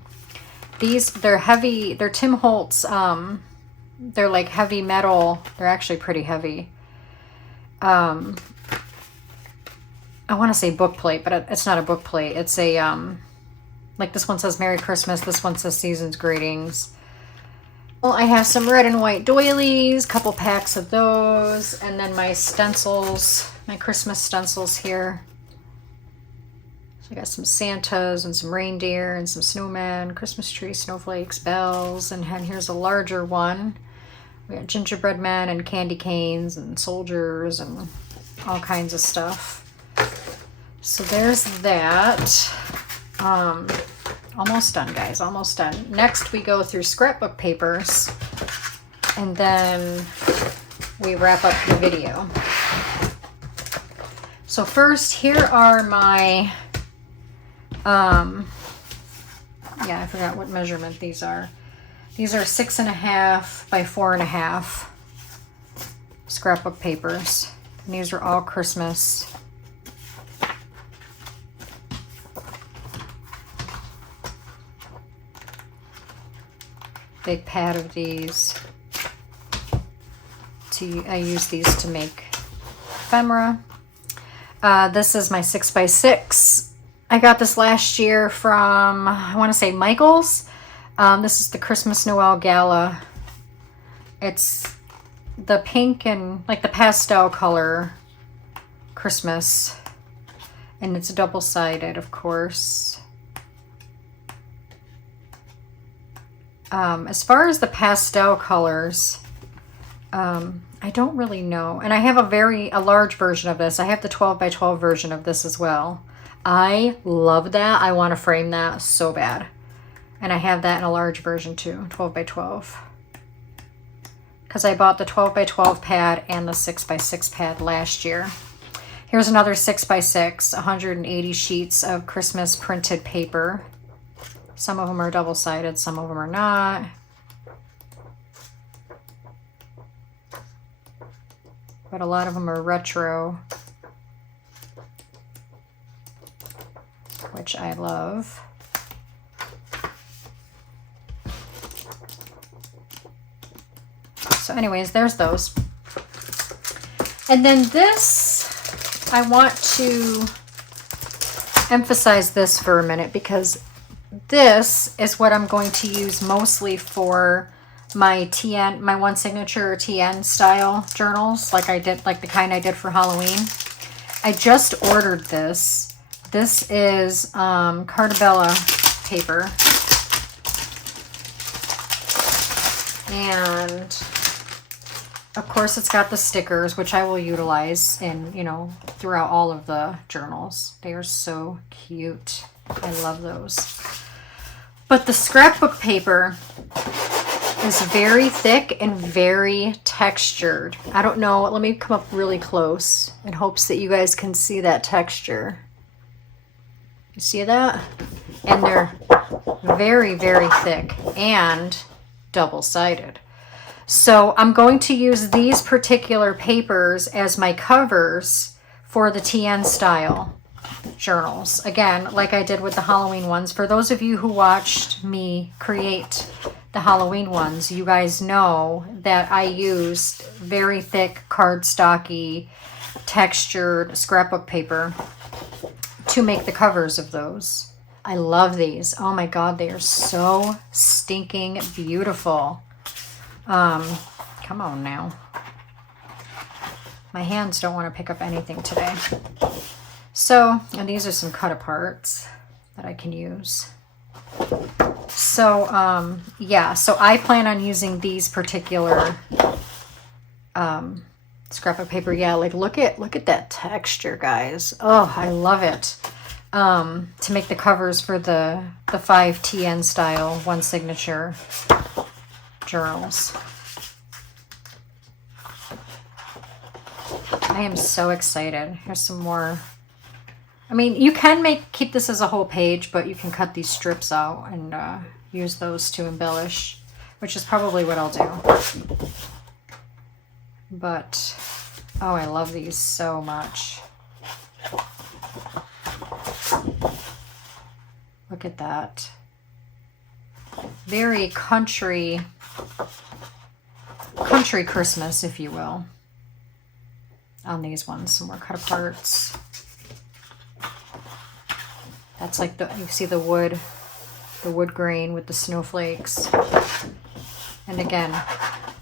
They're heavy. They're Tim Holtz. They're like heavy metal. They're actually pretty heavy. I want to say book plate, but it's not a book plate. It's a, like this one says Merry Christmas. This one says Season's Greetings. Well, I have some red and white doilies, couple packs of those, and then my stencils, my Christmas stencils here. So I got some Santas and some reindeer and some snowmen, Christmas tree, snowflakes, bells, and here's a larger one. We got gingerbread men and candy canes and soldiers and all kinds of stuff. So there's that. Almost done, guys, almost done. Next, we go through scrapbook papers, and then we wrap up the video. So first, here are my, yeah, I forgot what measurement these are. These are 6.5 by 4.5 scrapbook papers. And these are all Christmas. Big pad of these. I use these to make ephemera. This is my 6x6. I got this last year from, I want to say Michael's. This is the Christmas Noel Gala. It's the pink and like the pastel color Christmas. And it's double-sided, of course. As far as the pastel colors, I don't really know. And I have a large version of this. I have the 12 by 12 version of this as well. I love that. I want to frame that so bad. And I have that in a large version too, 12 by 12. Because I bought the 12 by 12 pad and the 6 by 6 pad last year. Here's another 6 by 6, 180 sheets of Christmas printed paper. Some of them are double-sided, some of them are not. But a lot of them are retro, which I love. So anyways, there's those. And then this, I want to emphasize this for a minute because this is what I'm going to use mostly for my TN, my one signature TN style journals, like the kind I did for Halloween. I just ordered this. This is Cartabella paper. And of course it's got the stickers, which I will utilize in, you know, throughout all of the journals. They are so cute. I love those. But the scrapbook paper is very thick and very textured. I don't know. Let me come up really close in hopes that you guys can see that texture. You see that? And they're very, very thick and double-sided. So I'm going to use these particular papers as my covers for the TN style journals. Again, like I did with the Halloween ones. For those of you who watched me create the Halloween ones, you guys know that I used very thick cardstocky textured scrapbook paper to make the covers of those. I love these. Oh my God, they are so stinking beautiful. Come on now. My hands don't want to pick up anything today. So, and these are some cut aparts that I can use. So, yeah, so I plan on using these particular scrapbook paper. Yeah, like look at that texture, guys. Oh, I love it. To make the covers for the 5 TN style one signature journals. I am so excited. Here's some more. I mean, you can keep this as a whole page, but you can cut these strips out and use those to embellish, which is probably what I'll do. But, oh, I love these so much. Look at that. Very country Christmas, if you will, on these ones. Some more cut aparts. That's like you see the wood grain with the snowflakes. And again,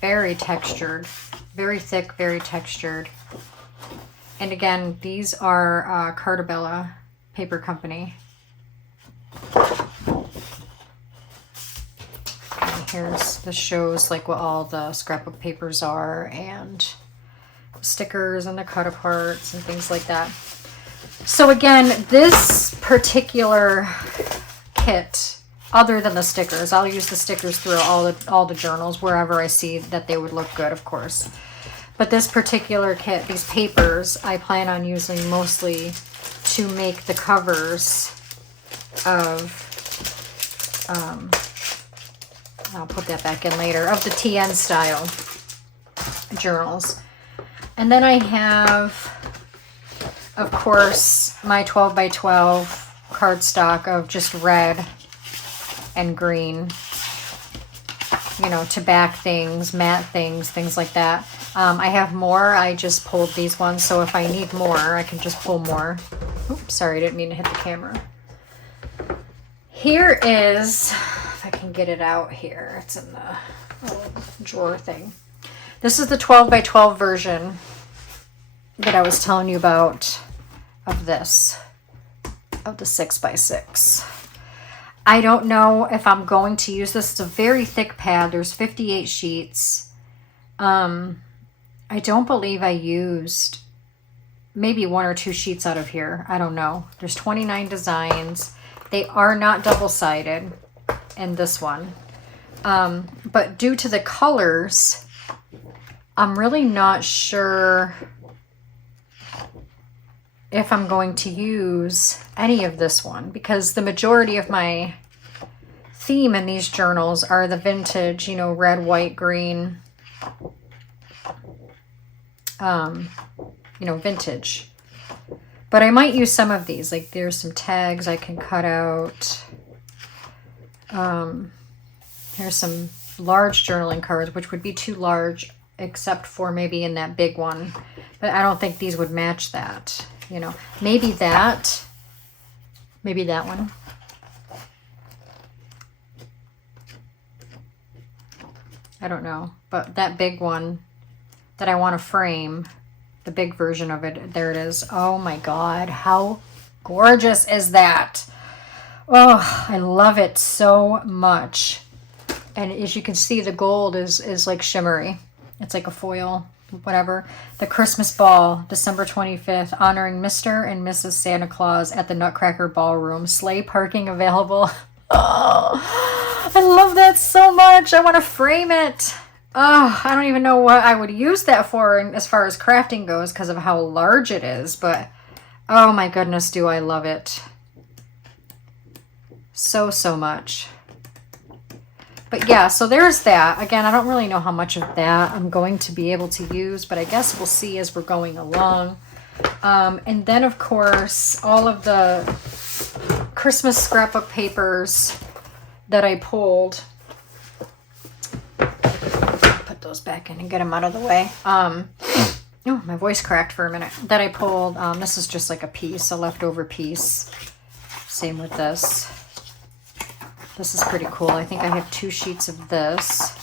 very textured, very thick, very textured. And again, these are Cartabella Paper Company. This shows like what all the scrapbook papers are and stickers and the cut aparts and things like that. So again, this particular kit, other than the stickers, I'll use the stickers through all the journals wherever I see that they would look good, of course. But this particular kit, these papers, I plan on using mostly to make the covers of I'll put that back in later, of the TN style journals. And then I have, of course, my 12 by 12 cardstock of just red and green, you know, to back things, matte things, things like that. I have more. I just pulled these ones, so if I need more, I can just pull more. Oops, sorry, I didn't mean to hit the camera. Here is, if I can get it out here, it's in the little drawer thing. This is the 12 by 12 version that I was telling you about of this, of the 6 by 6. I don't know if I'm going to use this. It's a very thick pad. There's 58 sheets. I don't believe I used maybe 1 or 2 sheets out of here. I don't know. There's 29 designs. They are not double-sided in this one. But due to the colors, I'm really not sure if I'm going to use any of this one, because the majority of my theme in these journals are the vintage, you know, red, white, green, you know, vintage. But I might use some of these. Like there's some tags I can cut out. Here's some large journaling cards, which would be too large, except for maybe in that big one. But I don't think these would match that. You know, maybe that one. I don't know. But that big one that I want to frame, the big version of it, there it is. Oh my God, how gorgeous is that? Oh, I love it so much. And as you can see, the gold is like shimmery. It's like a foil, whatever. The Christmas Ball, December 25th, honoring Mr. and Mrs. Santa Claus at the Nutcracker Ballroom. Sleigh parking available. Oh, I love that so much. I want to frame it. Oh, I don't even know what I would use that for as far as crafting goes because of how large it is. But, oh my goodness, do I love it. So, so much. But yeah, so there's that. Again, I don't really know how much of that I'm going to be able to use, but I guess we'll see as we're going along. And then, of course, all of the Christmas scrapbook papers that I pulled. Put those back in and get them out of the way. Oh, my voice cracked for a minute. That I pulled. This is just like a piece, a leftover piece. Same with this. This is pretty cool. I think I have 2 sheets of this.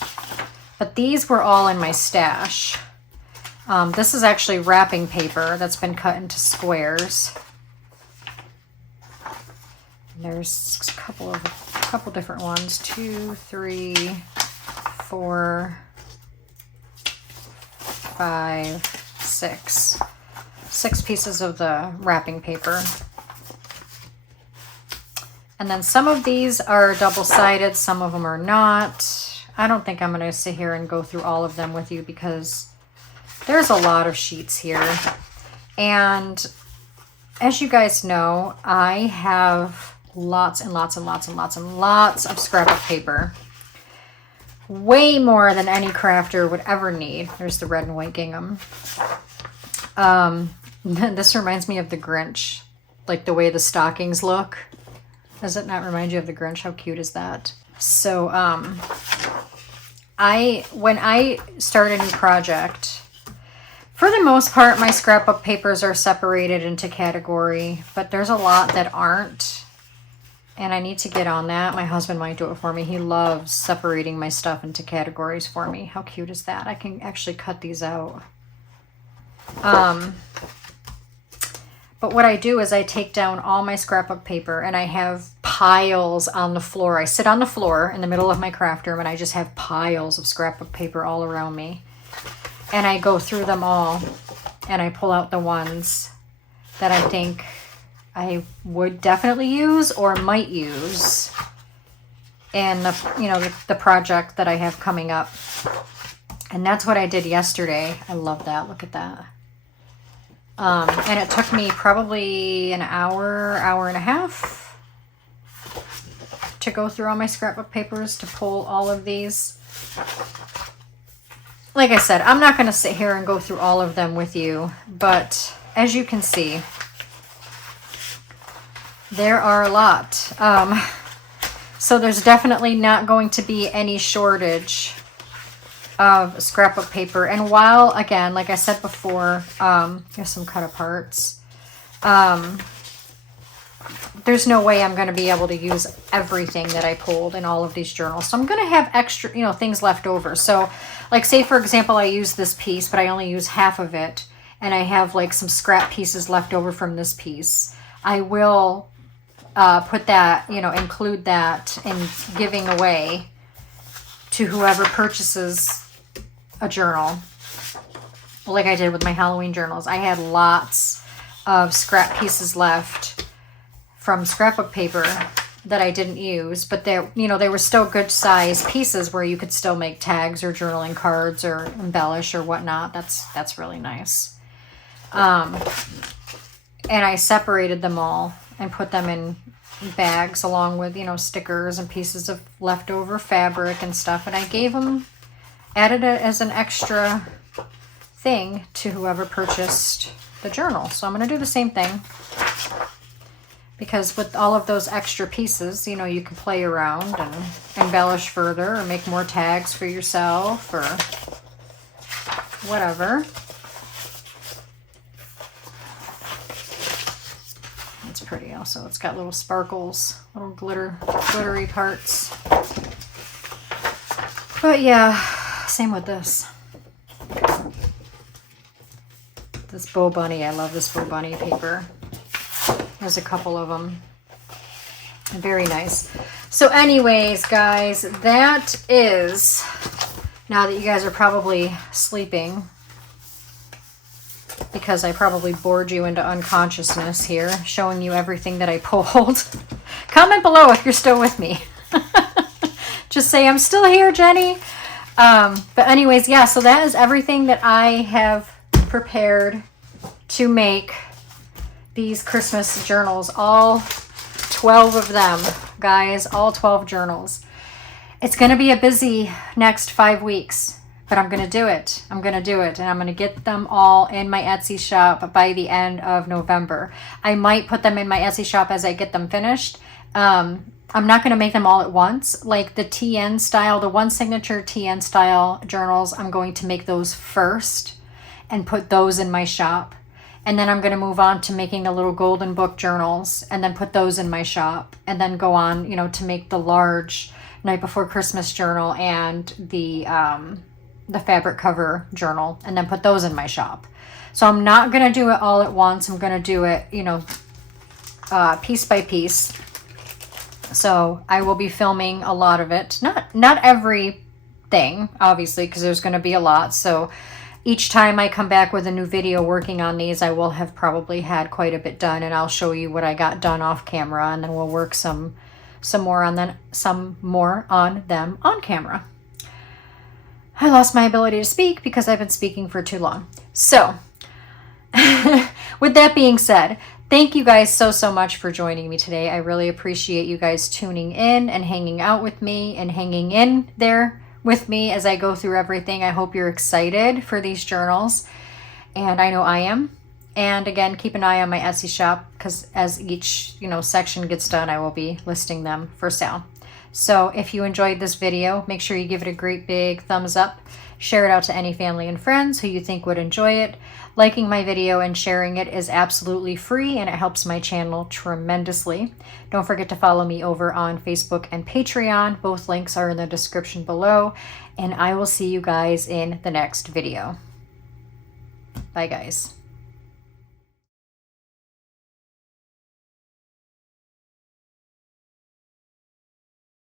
But these were all in my stash. This is actually wrapping paper that's been cut into squares. And there's a couple different ones. 2, 3, 4, 5, 6. 6 pieces of the wrapping paper. And then some of these are double-sided, some of them are not. I don't think I'm going to sit here and go through all of them with you because there's a lot of sheets here. And as you guys know, I have lots and lots and lots and lots and lots of scrapbook paper. Way more than any crafter would ever need. There's the red and white gingham. This reminds me of the Grinch, like the way the stockings look. Does it not remind you of the Grinch? How cute is that? So, when I start a new project, for the most part, my scrapbook papers are separated into category, but there's a lot that aren't, and I need to get on that. My husband might do it for me. He loves separating my stuff into categories for me. How cute is that? I can actually cut these out. But what I do is I take down all my scrapbook paper and I have piles on the floor. I sit on the floor in the middle of my craft room and I just have piles of scrapbook paper all around me. And I go through them all and I pull out the ones that I think I would definitely use or might use in the project that I have coming up. And that's what I did yesterday. I love that. Look at that. And it took me probably an hour, hour and a half to go through all my scrapbook papers to pull all of these. Like I said, I'm not going to sit here and go through all of them with you, but as you can see, there are a lot. So there's definitely not going to be any shortage of scrapbook paper. And while, again, like I said before, here's some cut aparts. There's no way I'm going to be able to use everything that I pulled in all of these journals. So I'm going to have extra, things left over. So like say, for example, I use this piece, but I only use half of it. And I have like some scrap pieces left over from this piece. I will put that, include that in giving away to whoever purchases a journal, like I did with my Halloween journals. I had lots of scrap pieces left from scrapbook paper that I didn't use, but they were still good size pieces where you could still make tags or journaling cards or embellish or whatnot. That's really nice. And I separated them all and put them in bags along with, stickers and pieces of leftover fabric and stuff. And I added it as an extra thing to whoever purchased the journal. So I'm going to do the same thing because with all of those extra pieces, you can play around and embellish further or make more tags for yourself or whatever. It's pretty also. It's got little sparkles, little glittery parts. But yeah, same with this. This Bow Bunny. I love this Bow Bunny paper. There's a couple of them. Very nice. So anyways, guys, that is, now that you guys are probably sleeping, because I probably bored you into unconsciousness here, showing you everything that I pulled. Comment below if you're still with me. Just say, I'm still here, Jenny. But anyways, yeah, so that is everything that I have prepared to make these Christmas journals. All 12 of them, guys, all 12 journals. It's going to be a busy next 5 weeks, but I'm going to do it. I'm going to do it, and I'm going to get them all in my Etsy shop by the end of November. I might put them in my Etsy shop as I get them finished. I'm not going to make them all at once. Like the TN style, the one signature TN style journals, I'm going to make those first and put those in my shop. And then I'm going to move on to making the little golden book journals and then put those in my shop. And then go on, you know, to make the large Night Before Christmas journal and the fabric cover journal, and then put those in my shop. So I'm not going to do it all at once. I'm going to do it, you know, piece by piece. So I will be filming a lot of it. Not everything, obviously, because there's going to be a lot. So each time I come back with a new video working on these, I will have probably had quite a bit done, and I'll show you what I got done off camera, and then we'll work some more on them on camera. I lost my ability to speak because I've been speaking for too long. So with that being said, thank you guys so much for joining me today. I really appreciate you guys tuning in and hanging out with me and hanging in there with me as I go through everything. I hope you're excited for these journals, and I know I am. And again, keep an eye on my Etsy shop, because as each, you know, section gets done, I will be listing them for sale. So if you enjoyed this video, make sure you give it a great big thumbs up. Share it out to any family and friends who you think would enjoy it. Liking my video and sharing it is absolutely free, and it helps my channel tremendously. Don't forget to follow me over on Facebook and Patreon. Both links are in the description below, and I will see you guys in the next video. Bye, guys.